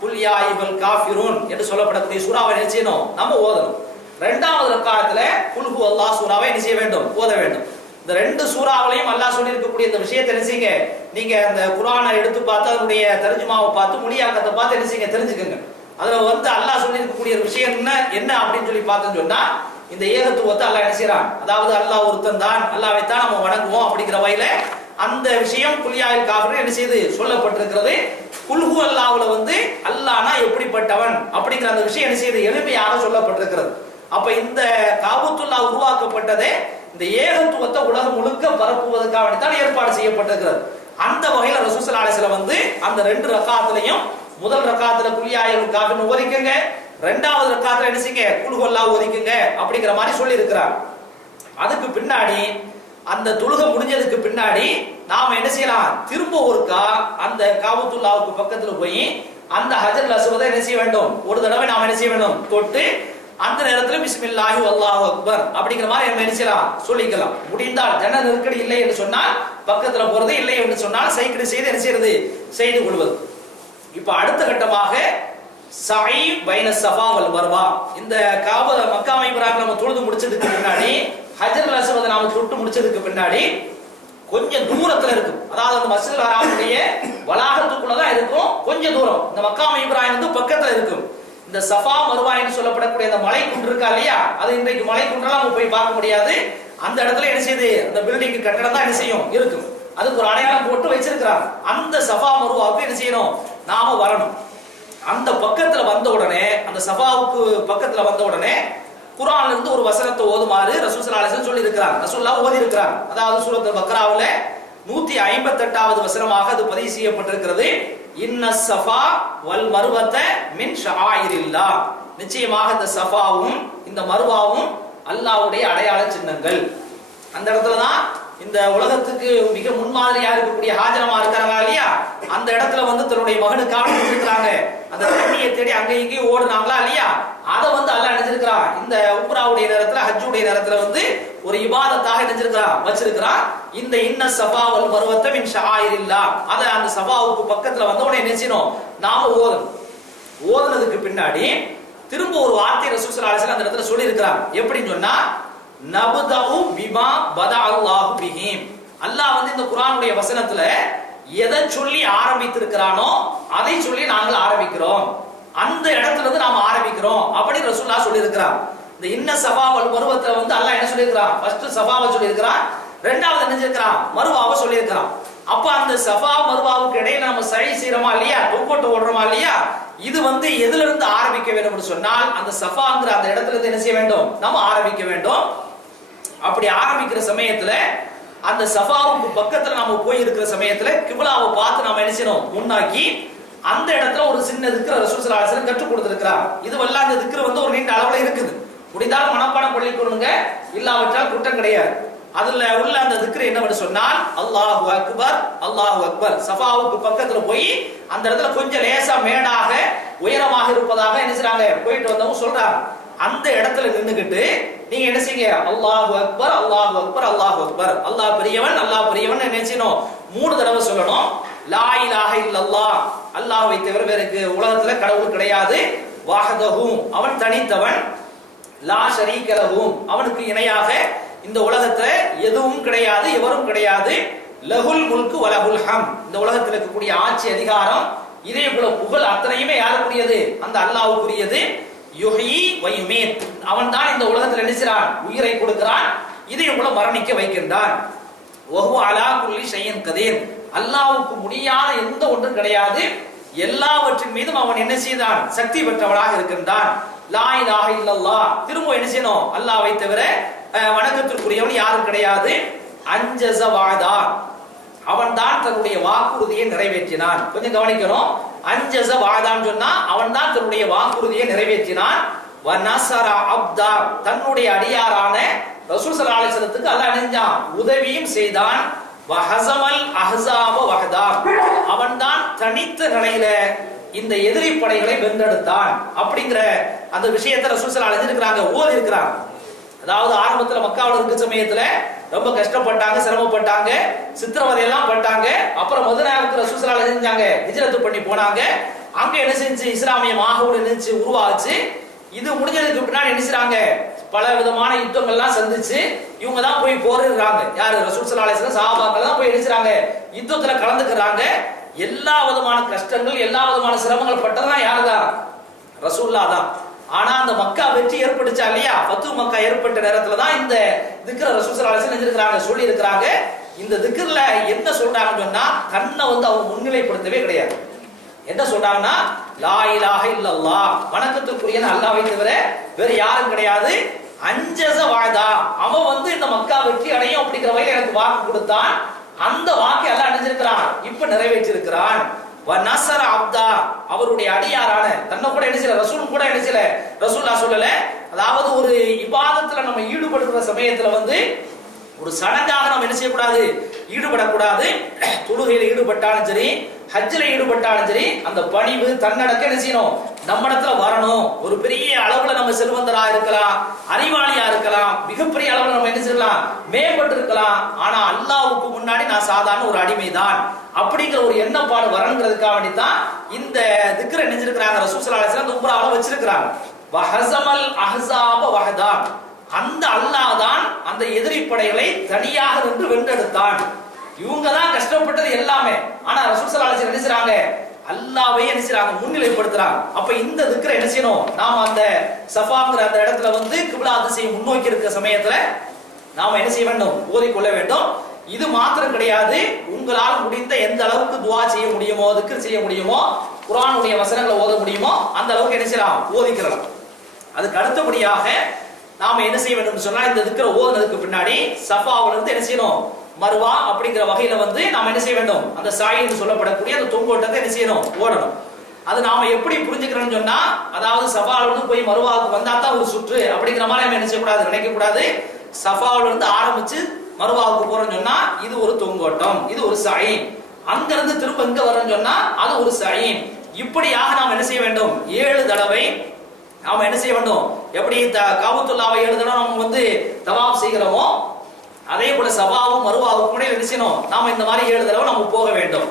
குல் யா அய்யுஹல் காஃபிரூன் என்று சொல்லப்படக்கூடிய சூராவை என்ன செய்யணும், நம்ம ஓதணும். 2வது ரக்காத்துல குல் ஹுவல்லாஹ் சூராவை என்ன செய்ய வேண்டும், ஓத வேண்டும். இந்த 2 சூறாவிலையும் அல்லாஹ் சொல்லி இருக்கக்கூடிய இந்த விஷயத்தை என்ன செய்யுங்க, நீங்க அந்த குர்ஆனை எடுத்து பார்த்து அதனுடைய தர்ஜுமாவை பார்த்து மொழியாக்கத்தை பார்த்து என்ன செய்யுங்க, தெரிஞ்சுக்கங்க. அதுல வந்து அல்லாஹ் சொல்லி இருக்கக்கூடிய ஒரு விஷயம் என்ன அப்படின்னு சொல்லி பார்த்தோம்னு சொன்னா, இந்த ஏகத்துவத்தை அல்லாஹ் என்ன செய்யறான், அதாவது அல்லாஹ் ஒருத்தன் தான், அல்லாஹ்வை தான் நம்ம வணங்குவோம் அப்படிங்கிற வகையில அந்த விஷயம் குல்யாயில் காஃபிர் என்ன செய்து சொல்லப்பட்டிருக்கிறது. குல்ஹு அல்லாஹ்வுல வந்து அல்லாஹ்னா எப்படிப்பட்டவன் அப்படிங்கிற அந்த விஷயம் என்ன செய்து எளிமையாக சொல்லப்பட்டிருக்கிறது. அப்ப இந்த காபத்துல்லா உருவாக்கப்பட்டதே இந்த ஏகத்துவத்தை உலகம் முழுக்க பரப்புவதற்காக தான் ஏற்பாடு செய்யப்பட்டிருக்கிறது. அந்த வகையில ரசூல் ஸல்லல்லாஹு அலைஹி வஸல்லம் வந்து அந்த 2 ரக்காத்துலயும் முதல் ரக்காத்துல குல்யாயில் காஃபிர் ஓதிக்கங்க, 2வது ரக்காத்துல என்ன செய்யுங்க, குல் ஹுவல்லாஹ் ஓதிக்கங்க அப்படிங்கிற மாதிரி சொல்லி இருக்கிறார். அதுக்கு பின்னாடி அந்த தொழுகை முடிஞ்சதுக்கு பின்னாடி நாம என்ன செய்யலாம், திரும்ப ஒருக்கா அந்த காபத்துல்லாவுக்கு பக்கத்துல போய் அந்த ஹஜர் அஸ்வதை என்ன செய்ய வேண்டும், ஒரு தடவை நாம என்ன செய்ய வேண்டும், தொட்டு அந்த நேரத்துல பிஸ்மில்லாஹி வல்லாஹு அக்பர் அப்படிங்கிற மாதிரி என்ன செய்யலாம், சொல்லிக்கலாம். முடிந்தால் ஜன நெருக்கடி இல்லை என்று சொன்னால் பக்கத்துல போறது, இல்லை என்று சொன்னால் சைக்கிள் செய்து என்ன செய்யறது, செய்து கொள்வது. இப்ப அடுத்த கட்டமாக சை பைன ஸஃபா வல் மர்வா, இந்த மக்காம் இப்ராஹிம் நம்ம தொழுது முடிச்சதுக்கு பின்னாடி ஹஜர் அஸ்வதை நாம தொட்டு முடிச்சதுக்கு பின்னாடி கொஞ்சம் தூரத்துல இருக்கும். அதாவது அந்த மஸ்ஜிதுல் ஹராமுடைய வளாகத்துக்குள்ளதான் இருக்கும், கொஞ்சம் தூரம். இந்த மக்காம் இப்ராஹிம் வந்து பக்கத்துல இருக்கும். இந்த சஃபா மர்வா என்று சொல்லப்படக்கூடிய அந்த மலை குன்று இருக்கா இல்லையா, அது இன்றைக்கு மலை குன்றெல்லாம் நம்ம போய் பார்க்க முடியாது. அந்த இடத்துல என்ன செய்யுது, அந்த பில்டிங் கட்டடம் தான் என்ன செய்யும் இருக்கும். அதுக்கு ஒரு அடையாளம் போட்டு வச்சிருக்கிறாங்க. அந்த சஃபா மர்வாவுக்கு என்ன செய்யணும், நாம வரணும். அந்த பக்கத்துல வந்த உடனே, அந்த சஃபாவுக்கு பக்கத்துல வந்த உடனே குர்ஆன்ல இருந்து ஒரு வசனத்தை ஓதுமாறு ரசூல் ஸல்லல்லாஹு அலைஹி வஸல்லம் சொல்லி இருக்கிறார். ரசூலுல்லாஹ் ஓதி இருக்கிறார். அதாவது சூரத்துல் பக்ராவுல 158வது வசனமாக அது பதிவு செய்யப்பட்டிருக்கிறது. இன்ன ஸஃபா வல் மர்வத மின் ஷஆயிரில்லாஹ், நிச்சயமாக இந்த ஸஃபாவும் இந்த மர்வாவும் அல்லாஹ்வுடைய அடையாள சின்னங்கள். அந்த இடத்துல தான் இந்த உலகத்துக்கு மிக முன்மாதிரியா இருக்கக்கூடிய ஹாஜரமா இருக்காங்க இல்லையா, அந்த இடத்துல வந்து தன்னுடைய மகனுக்காக இருக்கிறாங்க. அந்த தண்ணியை தேடி அங்க இங்கேயும் ஓடுனாங்களா இல்லையா, அதை வந்து அல்லாஹ் நினைச்சிருக்கிறான். இந்த உம்ராவுடைய நேரத்துல ஹஜ்ஜுடைய நேரத்துல வந்து ஒரு இபாதத்தாக நினைச்சிருக்கிறான், வச்சிருக்கிறான். இந்த இன்ன ஸஃபா வல் மர்வத மின் ஷஆயிரில்லாஹ், அத அந்த ஸஃபாவுக்கு பக்கத்துல வந்த உடனே நினைச்சினோம் நாம ஓதணும். ஓதுனதுக்கு பின்னாடி திரும்ப ஒரு வார்த்தை ரசூல் ஸல்லல்லாஹு அலைஹி வஸல்லம் அந்த இடத்துல சொல்லி இருக்கிறான். எப்படின்னு சொன்னா, நபதஉ பிமா பதஅல்லாஹு பிஹி, அல்லாஹ் வந்து இந்த குர்ஆனுடைய வசனத்துல எதை சொல்லி ஆரம்பித்திருக்கிறானோ அதை சொல்லி நாங்கள் ஆரம்பிக்கிறோம். அந்த இடத்துல இருந்து நாம ஆரம்பிக்கிறோம் அப்படி ரசூலுல்லாஹ் சொல்லி இருக்கிறார். இந்த இன்ன ஸஃபா வல் மர்வத்தை வந்து அல்லாஹ் என்ன சொல்லி இருக்கிறான், ஃபர்ஸ்ட் ஸஃபாவை சொல்லி இருக்கிறான், 2வது என்ன செஞ்சிருக்கிறான், மர்வாவை சொல்லி இருக்கிறான். அப்ப அந்த ஸஃபா மர்வாவுக்கு இடையில நம்ம சை செய்றோமா இல்லையா, தொங்கோட்டு ஓடுறோமா இல்லையா, இது வந்து எதுல இருந்து ஆரம்பிக்க வேண்டும் என்று சொன்னால் அந்த ஸஃபாங்கிற அந்த இடத்துல இருந்து என்ன செய்ய வேண்டும், நம்ம ஆரம்பிக்க வேண்டும். அப்படி ஆரம்பிக்கிற சமயத்துல அந்த சஃபாவுக்கு பக்கத்துல நாம போய் இருக்கிற சமயத்துல கிப்லாவை பார்த்து நாம என்ன செய்யணும், முன்னாக்கி அந்த இடத்துல ஒரு சின்ன திக்ர ரசூல் ஸல்லல்லாஹு அலைஹி வஸல்லம் கற்றுக் கொடுத்திருக்கிறார். இதுவெல்லாம் அந்த திக்ர வந்து ஒரு நீண்ட அளவுல இருக்குது. முடிந்தால் மனப்பாடம் பண்ணிக் கொள்ளுங்க, இல்லாவிட்டால் குற்றம் கிடையாது. அதுல உள்ள அந்த திக்ர என்னவென்று சொன்னால் அல்லாஹு அக்பர் அல்லாஹு அக்பர். சஃபாவுக்கு பக்கத்துல போய் அந்த இடத்துல கொஞ்சம் லேசா மேடாக உயரமாக இருப்பதாக என்ன செய்றாங்க, போயிட்டு வந்தவங்க சொல்றாங்க. அந்த இடத்துல நின்னுகிட்டு நீங்க என்ன செய்யுங்க, அல்லாஹு அக்பர் அல்லாஹு அக்பர் அல்லாஹு அக்பர், அல்லாஹ் பெரியவன் அல்லாஹ் பெரியவன் என்ன செய்யணும், 3 தடவை சொல்லணும். லா இலாஹ இல்லல்லாஹ், அல்லாஹ்வை தவிர வேற உலகத்துல கடவுள் கிடையாது. வஹதஹு, அவன் தனித்தவன். லா ஷரீக லஹு, அவனுக்கு இணையாக இந்த உலகத்துல எதுவும் கிடையாது, எவரும் கிடையாது. லஹுல் முல்கு வலஹுல் ஹம், இந்த உலகத்தில் இருக்கக்கூடிய ஆட்சி அதிகாரம் இதே போல புகழ் அத்தனையுமே யாருக்குரியது, அந்த அல்லாஹ்வுக்குரியது. யுஹ்யி வ யுமீத், அவன் தான் இந்த உலகத்தில் நினைச்சான் உயிரை கொடுக்கிறான், இதே போல மரணிக்க வைக்கின்றான். வஹு அலா குல்லி ஷைஇன் கதீர், அல்லாஹ்வுக்கு முடியாத எந்த ஒன்றும் கிடையாது, எல்லாவற்றின் மீதும் அவன் என்ன செய்தான், சக்தி பெற்றவனாக இருக்கின்றான். லா இலாஹ இல்லல்லாஹ், திரும்ப என்ன செய்யணும், அல்லாஹ்வை தவிர வணக்கத்திற்குரியவன் யாரும் கிடையாது. அன்ஜஸ வாதா, அவன் தான் தன்னுடைய வாக்குறுதியை நிறைவேற்றினான். கொஞ்சம் கவனிக்கணும், அன்ஜஸ வாதான்னு சொன்னா அவன் தான் தன்னுடைய வாக்குறுதியை நிறைவேற்றினான். வ நஸர அப்தா, தன்னுடைய அடியாரான ரசூல் ஸல்லல்லாஹு அலைஹி வஸல்லத்துக்கு அல்லாஹ் நெஞ்சான் உதவியும் செய்தான். வ ஹஸமல் அஹ்ஸாப வஹதா, அவன் தான் தனித்த நிலையில இந்த எதிரி படைகளை வென்றெடுத்தான். அப்படிங்கிற அந்த விஷயத்தை ரசூல் ஸல்லல்லாஹு அலைஹி வஸல்லம் ஓதி இருக்கிறாங்க. அதாவது ஆரம்பத்துல மக்காவுல இருக்க சமயத்துல ரொம்ப கஷ்டப்பட்டாங்க, சிரமப்பட்டாங்க, சித்திரவதை எல்லாம் பட்டாங்க. அப்புறம் மதீனாவுக்கு ரசூல் ஸல்லல்லாஹு அலைஹி வஸல்லம் செஞ்சாங்க, ஹிஜ்ரத் பண்ணி போனாங்க. அங்க என்ன செஞ்சு இஸ்லாமிய மாஹவுல் நினைச்சு உருவாச்சு. இது முடிஞ்சதுக்கு பின்னாடி என்ன செய்றாங்க, பல விதமான யுத்தங்கள்லாம் சந்திச்சு இவங்க தான் போய் போரிடுறாங்க. யாரு, ரசூல் ஸல்லல்லாஹு அலைஹி வஸல்லம் சஹாபாக்கள் தான் போய் என்ன செய்றாங்க, யுத்தத்துல கலந்துக்கிறாங்க. எல்லா விதமான கஷ்டங்கள், எல்லா விதமான சிரமங்கள் பட்டதெல்லாம் யாருதான், ரசூலுல்லாஹ் தான். ஆனா அந்த மக்கா வெற்றி ஏற்பட்டுச்சா இல்லையா, ஃபத்து மக்கா ஏற்பட்ட நேரத்துல தான் இந்த திக்ர ரசூல் ஸல்லல்லாஹு அலைஹி வஸல்லம் செஞ்சிருக்காங்க, சொல்லி இருக்காங்க. இந்த திக்ர்ல என்ன சொல்றாங்கன்னு சொன்னா, தன்னை வந்து அவங்க முன்னிலைப்படுத்தவே கிடையாது. என்ன சொல்றாங்கன்னா, லா இலாஹ இல்லல்லாஹ், வணக்கத்துக்குரிய அல்லாஹ்வை தவிர வேற யாரும் கிடையாது. அன்ஜஸ வாதா, அவன் வந்து இந்த மக்கா வெற்றி அடையும் அப்படிங்கிற வகையில எனக்கு வாக்கு கொடுத்தான். அந்த வாக்கை அல்லாஹ் அடைஞ்சிருக்கிறான், இப்ப நிறைவேற்றி இருக்கிறான். வ நஸர அப்தா, அவருடைய அடியாரான தன்னை கூட என்ன செய்யல, ரசூல் கூட என்ன செய்யல, ரசூலுல்லாஹ் சொல்லல. அதாவது ஒரு இபாதத்துல நம்ம ஈடுபடுற சமயத்துல வந்து ஒரு சடங்காக நம்ம என்ன செய்யக்கூடாது, ஈடுபடக்கூடாது. தொழுகையில ஈடுபட்டாலும் சரி, ஹஜ்ஜில ஈடுபட்டாலும் சரி, அந்த பணிவு தன்னடக்கம் என்ன செய்யணும், நம்ம இடத்துல வரணும். ஒரு பெரிய அளவுல நம்ம செல்வந்தரா இருக்கலாம், அறிவாளியா இருக்கலாம், மிகப்பெரிய அளவுல நம்ம என்ன செய்யலாம், மேம்பட்டு இருக்கலாம். ஆனா அல்லாஹ்வுக்கு முன்னாடி நான் சாதாரண ஒரு அடிமைதான் அப்படிங்கிற ஒரு எண்ணப்பாடு வரணுங்கிறதுக்காக வேண்டித்தான் இந்த திக்ர நெஞ்சிருக்கிறாங்க. ரசூல் ஸல்லல்லாஹு அலைஹி வஸல்லம் உம்ராவுல வச்சிருக்கிறாங்க. வஹஸமல் அஹ்ஸாப வஹதா, அந்த அல்லாஹ் தான் அந்த எதிரி படைகளை தனியாக நின்று வென்றெடுத்தான். இவங்க தான் கஷ்டப்பட்டது எல்லாமே. ஆனா ரசூல் ஸல்லல்லாஹு அலைஹி வஸல்லம் என்ன செய்றாங்க, அல்லாஹ்வை என்ன செய்றாங்க, முன்னிலைப்படுத்துறாங்க. அப்ப இந்த திக்ர என்ன செய்யணும், நாம அந்த சஃபாங்கிற அந்த இடத்துல வந்து கிப்லா திசையை முன்னோக்கி இருக்க சமயத்துல நாம என்ன செய்ய வேண்டும், ஓதிக்கொள்ள வேண்டும். இது மாத்திரம் கிடையாது, உங்களால் முடிந்த எந்த அளவுக்கு துஆ செய்ய முடியுமோ, திக்ர் செய்ய முடியுமோ, குர்ஆனுடைய வசனங்களை ஓத முடியுமோ அந்த அளவுக்கு என்ன செய்யலாம், ஓதிக்கலாம். அதுக்கு அடுத்தபடியாக நாம என்ன செய்ய வேண்டும் சொன்னா, இந்த திக்ர ஓதுனதுக்கு பின்னாடி சஃபாவுல இருந்து என்ன செய்யணும், மர்வா அப்படிங்கிற வகையில வந்து நாம என்ன செய்ய வேண்டும், அந்த சாய் என்று சொல்லப்படக்கூடிய அந்த தொங்கோட்டத்தை என்ன செய்யணும், ஓடணும். அது நாம எப்படி புரிஞ்சுக்கிறோம்னு சொன்னா, அதாவது சஃபாவுல இருந்து போய் மர்வாவுக்கு வந்தா தான் ஒரு சுற்று அப்படிங்கிற மாதிரி நம்ம என்ன செய்யக்கூடாது, நினைக்க கூடாது. சஃபாவுல இருந்து ஆரம்பிச்சு மர்வாவுக்கு போறோம்னு சொன்னா இது ஒரு தொங்கோட்டம், இது ஒரு சாய். அங்க இருந்து திரும்ப இங்க வரோம்னு சொன்னா அது ஒரு சாய். இப்படியாக நாம் என்ன செய்ய வேண்டும், 7 தடவை நாம என்ன செய்ய வேண்டும், எப்படி காபத்துல்லாவை 7 தடவை நம்ம வந்து தவாப் செய்கிறோமோ அதே போல சஃபாவும் மர்வாவும் கூட என்ன செய்யணும், நாம இந்த மாதிரி 7 தடவை நம்ம போக வேண்டும்.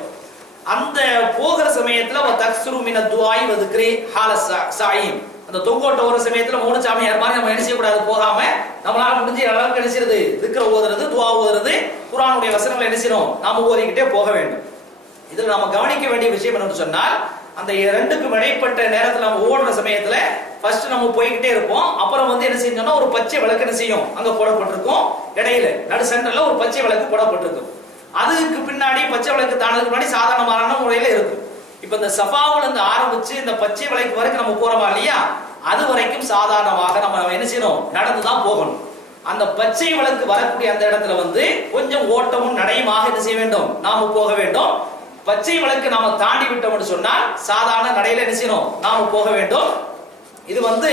அந்த போகிற சமயத்துல தக்ஸுரு மின துஆஇ வ திக்ரி ஹால சாயி, அந்த தொங்கோட்ட ஒரு சமயத்துல மூணு சாமியார் மாதிரி நம்ம என்ன செய்யக்கூடாது, போகாம நம்மளால முடிஞ்ச அளவுக்கு என்ன செய்யறது, திக்ர ஓதுறது, துஆ ஓதுறது, குர்ஆனுடைய வசனங்களை என்ன செய்யணும், நாம ஓதிக்கிட்டே போக வேண்டும். இதுல நாம கவனிக்க வேண்டிய விஷயம் என்னன்னு சொன்னால், அந்த 2க்கும் இடைப்பட்ட நேரத்துல நம்ம ஓடுற சமயத்துல ஃபர்ஸ்ட் நம்ம போய்கிட்டே இருப்போம். அப்புறம் வந்து என்ன செய்யணும்னா, ஒரு பச்சை விளக்கு என்ன செய்யும், அங்க போடப்பட்டிருக்கும். இடையில நடு சென்டர்ல ஒரு பச்சை விளக்கு போடப்பட்டிருக்கும். அதுக்கு பின்னாடி பச்சை விளக்கு தானதுக்கு முன்னாடி சாதாரணமான முறையில இருக்கும். இப்ப இந்த சஃபாவுல இருந்து ஆரம்பிச்சு இந்த பச்சை விளக்கு வரைக்கும் நம்ம போறோமா இல்லையா, அது வரைக்கும் சாதாரணமாக நம்ம என்ன செய்யணும், நடந்துதான் போகணும். அந்த பச்சை விளக்கு வரக்கூடிய அந்த இடத்துல வந்து கொஞ்சம் ஓட்டமும் நடையுமாக என்ன செய்ய வேண்டும், நாம போக வேண்டும். பச்சை விளக்கு நாம தாண்டி விட்டோம்னு சொன்னால் சாதாரண நடையில என்ன செய்யணும், நாம போக வேண்டும். இது வந்து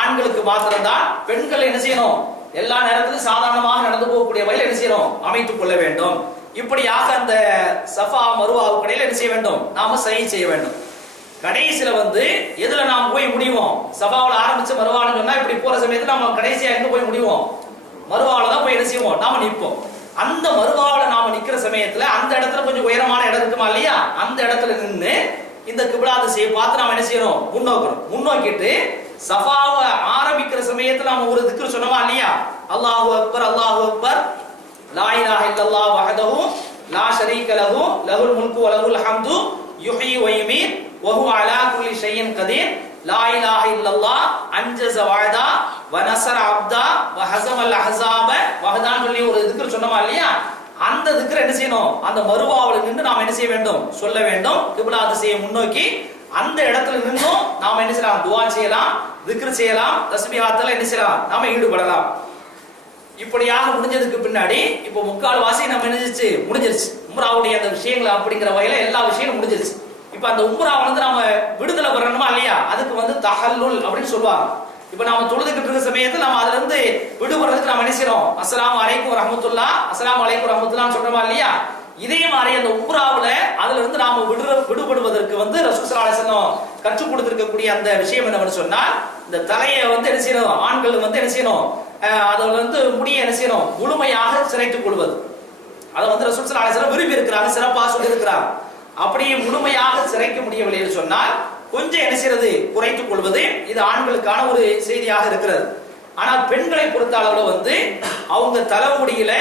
ஆண்களுக்கு மாத்திரம்தான். பெண்கள் என்ன செய்யணும், எல்லா நேரத்திலும் சாதாரணமாக நடந்து போகக்கூடிய வகையில் என்ன செய்யணும், அமைத்துக் கொள்ள வேண்டும். இப்படியாக அந்த சஃபா மருவாவுக்கு இடையில என்ன செய்ய வேண்டும், நாம சஹி செய்ய வேண்டும். கடைசியில வந்து எதுல நாம் போய் முடிவோம், சஃபாவுல ஆரம்பிச்ச மருவான்னு சொன்னா இப்படி போற சமயத்துல நம்ம கடைசியா எங்க போய் முடிவோம், மருவாவுல தான் போய் என்ன செய்வோம், நாம நிற்போம். அந்த மருவாவுல நாம நிக்கிற சமயத்துல அந்த இடத்துல கொஞ்சம் உயரமான இடம் இருக்குமா இல்லையா, அந்த இடத்துல நின்று இந்த கிப்லா திசையை பார்த்து நாம என்ன செய்யணும், முன்னோக்கணும். முன்னோக்கிட்டு சஃபாவை ஆரம்பிக்கிற சமயத்துல நாம ஒரு திக்ர் சொன்னோமா இல்லையா, அல்லாஹு அக்பர் அல்லாஹு அக்பர் லா இலாஹ இல்லல்லாஹ் வஹ்தஹு லா ஷரீக லஹு லஹுல் முல்கு வ லஹுல் ஹம்து யுஹ்யி வ யுமீத் வ ஹுவ அலா குல்லி ஷைஇன் கதீர் லா இலாஹ இல்லல்லாஹ் அன்ஜஸ வஅதா வ நஸர அப்தா வ ஹஸமல் அஹ்ஸாப வஹதான் சொல்லி ஒரு திக்ர் சொன்னோமா இல்லையா, அந்த திக்ர் என்ன செய்யணும், அந்த மருவாவுல நின்று நாம என்ன செய்ய வேண்டும், சொல்ல வேண்டும். கிப்லா திசையை முன்னோக்கி அந்த இடத்துல நின்னும் நாம என்ன செய்யலாம், துஆ செய்யலாம், திக்ர் செய்யலாம், தஸ்பீஹாத்துல என்ன செய்யலாம், நாம ஈடுபடலாம். இப்படியாக முடிஞ்சதுக்கு பின்னாடி இப்போ முக்கால் வாசி நம்ம நினைச்சிச்சு முடிஞ்சிருச்சு. உம்ராவுடைய அந்த விஷயங்கள் அப்படிங்கிற வகையில எல்லா விஷயங்களும் முடிஞ்சிருச்சு. இப்ப அந்த உம்ரா வந்து நாம விடுதலை பெறணுமா இல்லையா, அதுக்கு வந்து தஹல்லுல் அப்படின்னு சொல்லுவாங்க. இப்ப நாம தொழுதுகிட்டு இருக்க சமயத்துல நாம அதுல இருந்து விடுபடுறதுக்கு நாம என்ன செய்யறோம், அஸ்ஸலாமு அலைக்கும் ரஹ்மத்துல்லாஹ் அஸ்ஸலாமு அலைக்கும் ரஹ்மத்துல்லாஹ்னு சொல்றோமா இல்லையா. இதே மாதிரி அந்த உம்ராவுல அதுல இருந்து நாம விடுபடுவதற்கு வந்து ரசூல் ஸல்லல்லாஹு அலைஹி வஸல்லம் கற்றுக் கொடுத்திருக்கக்கூடிய அந்த விஷயம் என்னன்னு சொன்னா, இந்த தலையை வந்து என்ன செய்யணும், ஆண்கள் வந்து என்ன செய்யணும், அதை வந்து முடிய என்ன செய்யணும், முழுமையாக சிரைத்துக் கொள்வது. அதை வந்து ரசூல் ஸல்லல்லாஹு அலைஹி வஸல்லம் விரும்பி இருக்கிறாங்க, சிறப்பாக சொல்லி இருக்கிறாங்க. அப்படியே முழுமையாக சிரைக்க முடியவில்லை என்று சொன்னால் கொஞ்சம் என்ன செய்யறது, குறைத்துக் கொள்வது. இது ஆண்களுக்கான ஒரு செய்தியாக இருக்கிறது. ஆனால் பெண்களை பொறுத்த அளவுல வந்து அவங்க தலைமுடியில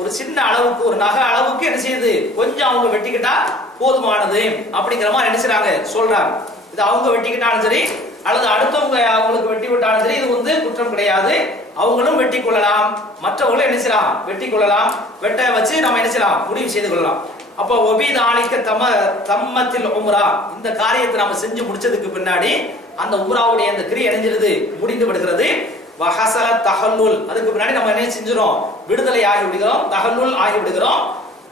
ஒரு சின்ன அளவுக்கு, ஒரு நகை அளவுக்கு என்ன செய்யுது, கொஞ்சம் அவங்க வெட்டிக்கிட்டா போதுமானது அப்படிங்கிற மாதிரி என்ன செய்றாங்க, சொல்றாங்க. இது அவங்க வெட்டிக்கிட்டாலும் சரி அல்லது அடுத்தவங்க அவங்களுக்கு வெட்டி விட்டாலும் சரி, இது வந்து குற்றம் கிடையாது. அவங்களும் வெட்டி கொள்ளலாம், மற்றவங்களும் என்ன செய்யலாம், வெட்டி கொள்ளலாம். வெட்ட வச்சு நம்ம என்ன செய்யலாம், முடிவு செய்து கொள்ளலாம். அப்போ ஒபீத் ஆலிக்க தம்மத்தில் உம்ரா, இந்த காரியத்தை நம்ம செஞ்சு முடிச்சதுக்கு பின்னாடி அந்த உம்ராவுடைய அந்த கிரியை அணிஞ்சிருது, முடிந்து விடுகிறது. வஹஸல தஹல்லுல், அதுக்கு பின்னாடி நம்ம என்ன செஞ்சிரோம், விடுதலை ஆகி விடுகிறோம், தஹல்லுல் ஆகி விடுகிறோம்.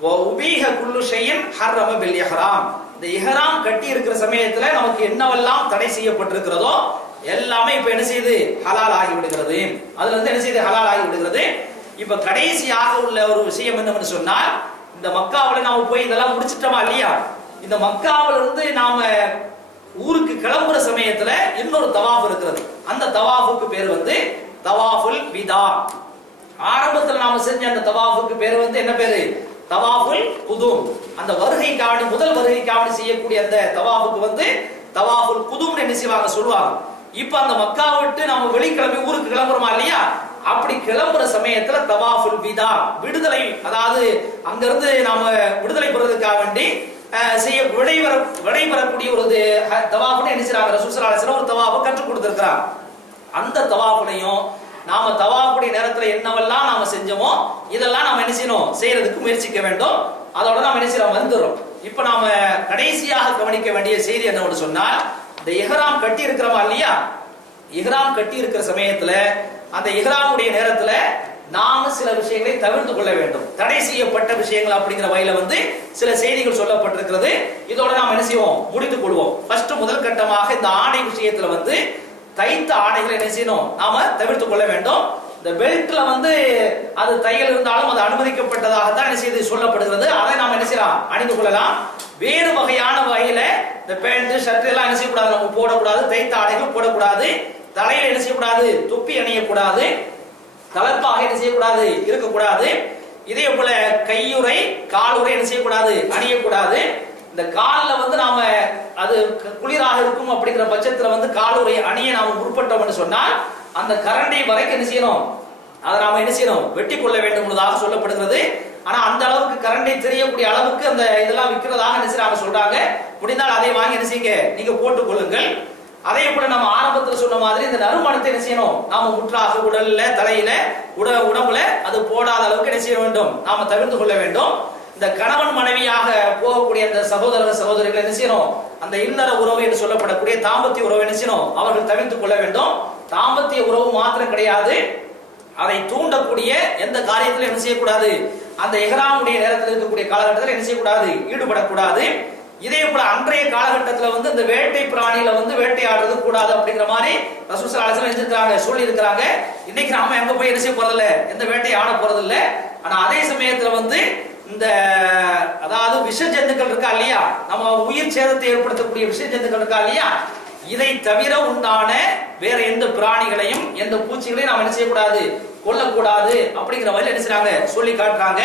வ உபீஹ குல்லு ஷைஇன் ஹர்ரம பில் இஹ்ராம், இந்த இஹ்ராம் கட்டி இருக்கிற சமயத்துல நமக்கு என்னவெல்லாம் தடை செய்யப்பட்டிருக்கிறதோ எல்லாமே இப்ப என்ன செய்யுது, ஹலால் ஆகி விடுகிறது. அதுல இருந்து என்ன செய்யுது, ஹலால் ஆகி விடுகிறது. இப்ப கடைசியாக உள்ள ஒரு விஷயம் என்னன்னு சொன்னால், இந்த மக்காவுல நாம போய் இதெல்லாம் முடிச்சிட்டோமா இல்லையா, இந்த மக்காவுல இருந்து நாம ஊருக்கு கிளம்புற சமயத்துல இன்னொரு தவாஃப் இருக்கிறது. அந்த தவாஃபுக்கு பேர் வந்து தவாஃபுல் விதா. ஆரம்பத்துல நாம செஞ்ச அந்த தவாஃபுக்கு பேர் வந்து என்ன பேரு, தவாஃபுல் குதும். அந்த வருகைக்காவடி, முதல் வருகைக்காவடி செய்யக்கூடிய அந்த தவாஃபுக்கு வந்து தவாஃபுல் குதும்னு என்ன செய்வாங்க, சொல்லுவாங்க. இப்ப அந்த மக்கா விட்டு நாம வெளிக்கிளம்பி ஊருக்கு கிளம்புறோமா இல்லையா, அப்படி கிளம்புற சமயத்துல தவாஃபுல் விதா, விடுதலை, அதாவது அங்கிருந்து நாம விடுதலை பெறுவதற்காக வேண்டி செய்ய விடைபெறக்கூடிய ஒரு தவாஃப்னு என்ன செய்றாங்க, ரசூல் ஸல்லல்லாஹு அலைஹி வஸல்லம் ஒரு தவாஃபை கற்றுக் கொடுத்திருக்கிறாங்க. அந்த தவாஃப்லையும் நாம தவாஃபுடைய நேரத்துல என்னவெல்லாம் நாம செஞ்சோமோ இதெல்லாம் நாம என்ன செய்யணும், செய்யறதுக்கு முயற்சிக்க வேண்டும். அதோட நாம என்ன செய்யறோம், வந்துடும். இப்ப நாம கடைசியாக கவனிக்க வேண்டிய செய்தி என்னன்னு சொன்னால், இந்த இஹ்ராம் கட்டி இருக்கிறோமா இல்லையா, இஹ்ராம் கட்டி இருக்கிற சமயத்துல அந்த இஹ்ராமுடைய நேரத்துல நாம சில விஷயங்களை தவிர்த்து கொள்ள வேண்டும். தடை செய்யப்பட்ட விஷயங்கள் அப்படிங்கிற வகையில வந்து சில செய்திகள் சொல்லப்பட்டிருக்கிறது. இதோட நாம் என்ன செய்வோம், முடித்துக் கொள்வோம். ஃபர்ஸ்ட் முதல் கட்டமாக இந்த ஆடை விஷயத்துல வந்து தைத்த ஆடைகளை என்ன செய்யணும், நாம தவிர்த்துக் கொள்ள வேண்டும். இந்த பெல்ட்ல வந்து அது தையல் இருந்தாலும் அது அனுமதிக்கப்பட்டதாக தான் என்ன செய்து சொல்லப்படுகிறது. அதை நாம் என்ன செய்யலாம், அணிந்து கொள்ளலாம். வேறு வகையான வகையில இந்த பேண்ட் ஷர்ட் எல்லாம் என்ன செய்யக்கூடாது, நம்ம போடக்கூடாது. தைத்த ஆடைகள் போடக்கூடாது. தலையில என்ன செய்யக்கூடாது, தொப்பி அணியக்கூடாது. தலப்பாக என்ன செய்யக்கூடாது, இருக்கக்கூடாது. இதே போல கையுறை காலுறை என்ன செய்யக்கூடாது, அணியக்கூடாது. இந்த காலில் வந்து நாம அது குளிராக இருக்கும் அப்படிங்கிற பட்சத்துல வந்து காலுறை அணிய நாம முற்பட்டோம்னு சொன்னால் அந்த கரண்டை வரைக்கும் என்ன செய்யணும், அதை நாம என்ன செய்யணும், வெட்டி கொள்ள வேண்டும் என்பதாக சொல்லப்படுகிறது. ஆனா அந்த அளவுக்கு கரண்டை தெரியக்கூடிய அளவுக்கு அந்த இதெல்லாம் விற்கிறதாக என்ன செய்யறாங்க சொல்றாங்க. முடிந்தால் அதை வாங்கி என்ன செய்யுங்க, நீங்க போட்டுக் கொள்ளுங்கள். அதே போல நம்ம ஆரம்பத்தில் சொன்ன மாதிரி இந்த நறுமணத்தை என்ன செய்யணும், நாம முற்றாக உடல்ல தலையில உடம்புல அது போடாத அளவுக்கு என்ன செய்ய வேண்டும், நாம தவிர்த்து கொள்ள வேண்டும். இந்த கணவன் மனைவியாக போகக்கூடிய அந்த சகோதர சகோதரிகள் என்ன செய்யணும், அந்த இல்லற உறவு என்று சொல்லப்படக்கூடிய தாம்பத்திய உறவு என்ன செய்யணும், அவர்கள் தவிர்த்துக் கொள்ள வேண்டும். தாம்பத்திய உறவு மாத்திரம் கிடையாது, அதை தூண்டக்கூடிய எந்த காரியத்திலும் என்ன செய்யக்கூடாது, அந்த இஹ்ராமுடைய நேரத்தில் இருக்கக்கூடிய காலகட்டத்தில் என்ன செய்யக்கூடாது, ஈடுபடக்கூடாது. இதே போல அன்றைய காலகட்டத்தில் வந்து இந்த வேட்டை பிராணியில வந்து வேட்டையாடுறது கூடாது அப்படிங்கிற மாதிரி ரசூல் ஸல்லல்லாஹு அலைஹி வஸல்லம் சொல்லி இருக்காங்க. இன்னைக்கு நாம எங்க போய் என்ன செய்ய போறதில்ல, எந்த வேட்டை ஆட போறதில்ல. ஆனா அதே சமயத்துல வந்து இந்த அதாவது விஷ ஜந்துக்கள் இருக்கா இல்லையா, நம்ம உயிர் சேதத்தை ஏற்படுத்தக்கூடிய விஷ ஜந்துக்கள் இருக்கா இல்லையா, இதை தவிர உண்டான வேற எந்த பிராணிகளையும் எந்த பூச்சிகளையும் நாம் என்ன செய்யக்கூடாது, கொல்லக்கூடாது அப்படிங்கிற வகையில் என்ன செய்றாங்க, சொல்லி காட்டுறாங்க.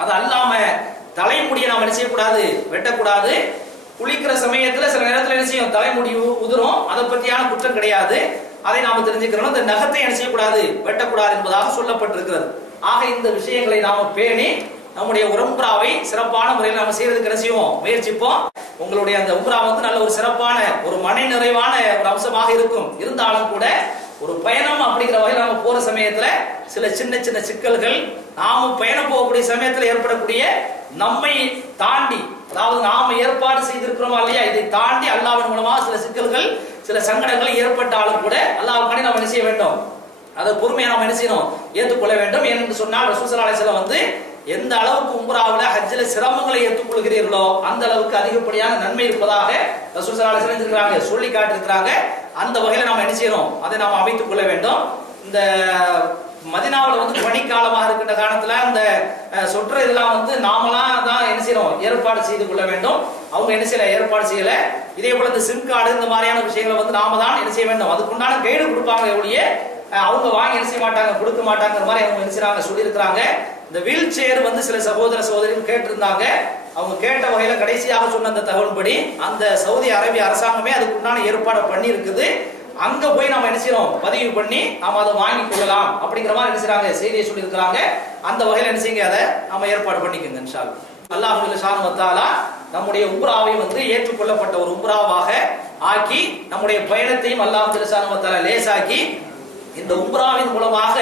அது அல்லாம தலைமுடியை நாம் என்ன செய்யக்கூடாது, வெட்டக்கூடாது. குளிக்கிற சமயத்துல சில நேரத்துல என்ன செய்யும், தலைமுடி உதிரும், அதை பத்தியான குற்றம் கிடையாது. அதை நாம தெரிஞ்சுக்கிறோம். இந்த நகத்தை என்ன செய்யக்கூடாது, வெட்டக்கூடாது என்பதாக சொல்லப்பட்டிருக்கிறது. ஆக இந்த விஷயங்களை நாம பேணி நம்முடைய உம்ராவை சிறப்பான முறையில் நாம செய்யறதுக்கு என்ன செய்வோம், முயற்சிப்போம். உங்களுடைய அந்த உம்ரா வந்து நல்ல ஒரு சிறப்பான ஒரு மன நிறைவான ஒரு அம்சமாக இருக்கும். இருந்தாலும் கூட ஒரு பயணம் அப்படிங்கிற வகையில் நாம போற சமயத்துல சில சின்ன சின்ன சிக்கல்கள், நாம பயணம் போகக்கூடிய சமயத்துல ஏற்படக்கூடிய நம்மை தாண்டி, அதாவது நாம ஏற்பாடு செய்திருக்கிறோமா இல்லையா, இதை தாண்டி அல்லாஹ்வின் மூலமா சில சிக்கல்கள் சில சங்கடங்கள் ஏற்பட்டாலும் கூட அல்லாஹ்வுக்காண்டி நாம் என்ன செய்ய வேண்டும், அதை பொறுமையா நாம் என்ன செய்யணும், ஏற்றுக்கொள்ள வேண்டும். என்று சொன்னால் ரசூல் ஸல்லல்லாஹு அலைஹி வஸல்லம் வந்து எந்த அளவுக்கு உம்ராவுல ஹஜ்ஜில சிரமங்களை ஏற்றுக்கொள்கிறீர்களோ அந்த அளவுக்கு அதிகப்படியான நன்மை இருப்பதாக ரசூல் ஸல்லல்லாஹு அலைஹி வஸல்லம் இருக்கிறாங்க, சொல்லி காட்டியிருக்கிறாங்க. அந்த வகையில நாம் என்ன செய்யணும், அதை நாம் அமைத்துக் கொள்ள வேண்டும். இந்த மதீனாவுல வந்து பனிக்காலமாக இருக்கின்ற காரணத்துல அந்த சொற்ற இதெல்லாம் வந்து நாமலாம் தான் என்ன செய்யணும், ஏற்பாடு செய்து கொள்ள வேண்டும். அவங்க என்ன செய்யல, ஏற்பாடு செய்யல. இதே போல இந்த சிம் கார்டு இந்த மாதிரியான விஷயங்களை வந்து நாம தான் என்ன செய்ய வேண்டும், அதுக்குண்டான கைடு கொடுப்பாங்க ஒழிய அவங்க வாங்கி என்ன செய்ய மாட்டாங்க, கொடுக்க மாட்டாங்கிற மாதிரி அவங்க என்ன செய்றாங்க, சொல்லி இருக்கிறாங்க. இந்த வீல் சேர் வந்து சில சகோதர சகோதரிகள் கேட்டிருந்தாங்க. அவங்க கேட்ட வகையில கடைசியாக சொன்ன அந்த தகவல்படி அந்த சவுதி அரேபிய அரசாங்கமே அதுக்குண்டான ஏற்பாடு பண்ணி இருக்குது. அங்க போய் நாம என்ன செய்யறோம், பதிவு பண்ணி நாம அதை வாங்கி கொள்ளலாம் அப்படிங்கிற மாதிரி என்ன செய்றாங்க, செய்தியை சொல்லி இருக்கிறாங்க. அந்த வகையில என்ன செய்யுங்க, அதை நாம ஏற்பாடு பண்ணிக்கோங்க இன்ஷா அல்லாஹ். அல்லாஹ் சுப்ஹானஹு வ தஆலா நம்முடைய உம்ராவை வந்து ஏற்றுக்கொள்ளப்பட்ட ஒரு உம்ராவாக ஆக்கி நம்முடைய பயணத்தையும் அல்லாஹ் சுப்ஹானஹு வ தஆலா லேசாக்கி இந்த உம்ராவின் மூலமாக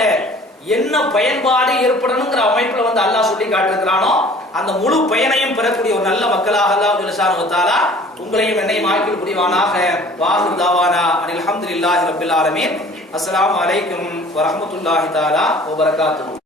என்ன பயன்பாடு ஏற்படணுங்கிற அமைப்புல வந்து அல்லாஹ் சொல்லி காட்டிருக்கிறானோ அந்த முழு பயனையும் பெறக்கூடிய ஒரு நல்ல மக்களாக அல்லாஹ் சுப்ஹானஹு வ தஆலா உங்களையும் என்னையும் ஆக்கில் புரிவானாக. வாஹிர் தாவானா அனில் ஹம்துலில்லாஹி ரப்பில் ஆலமீன். அஸ்ஸலாமு அலைக்கும் வ ரஹ்மத்துல்லாஹி தஆலா வ பரகாத்துஹு.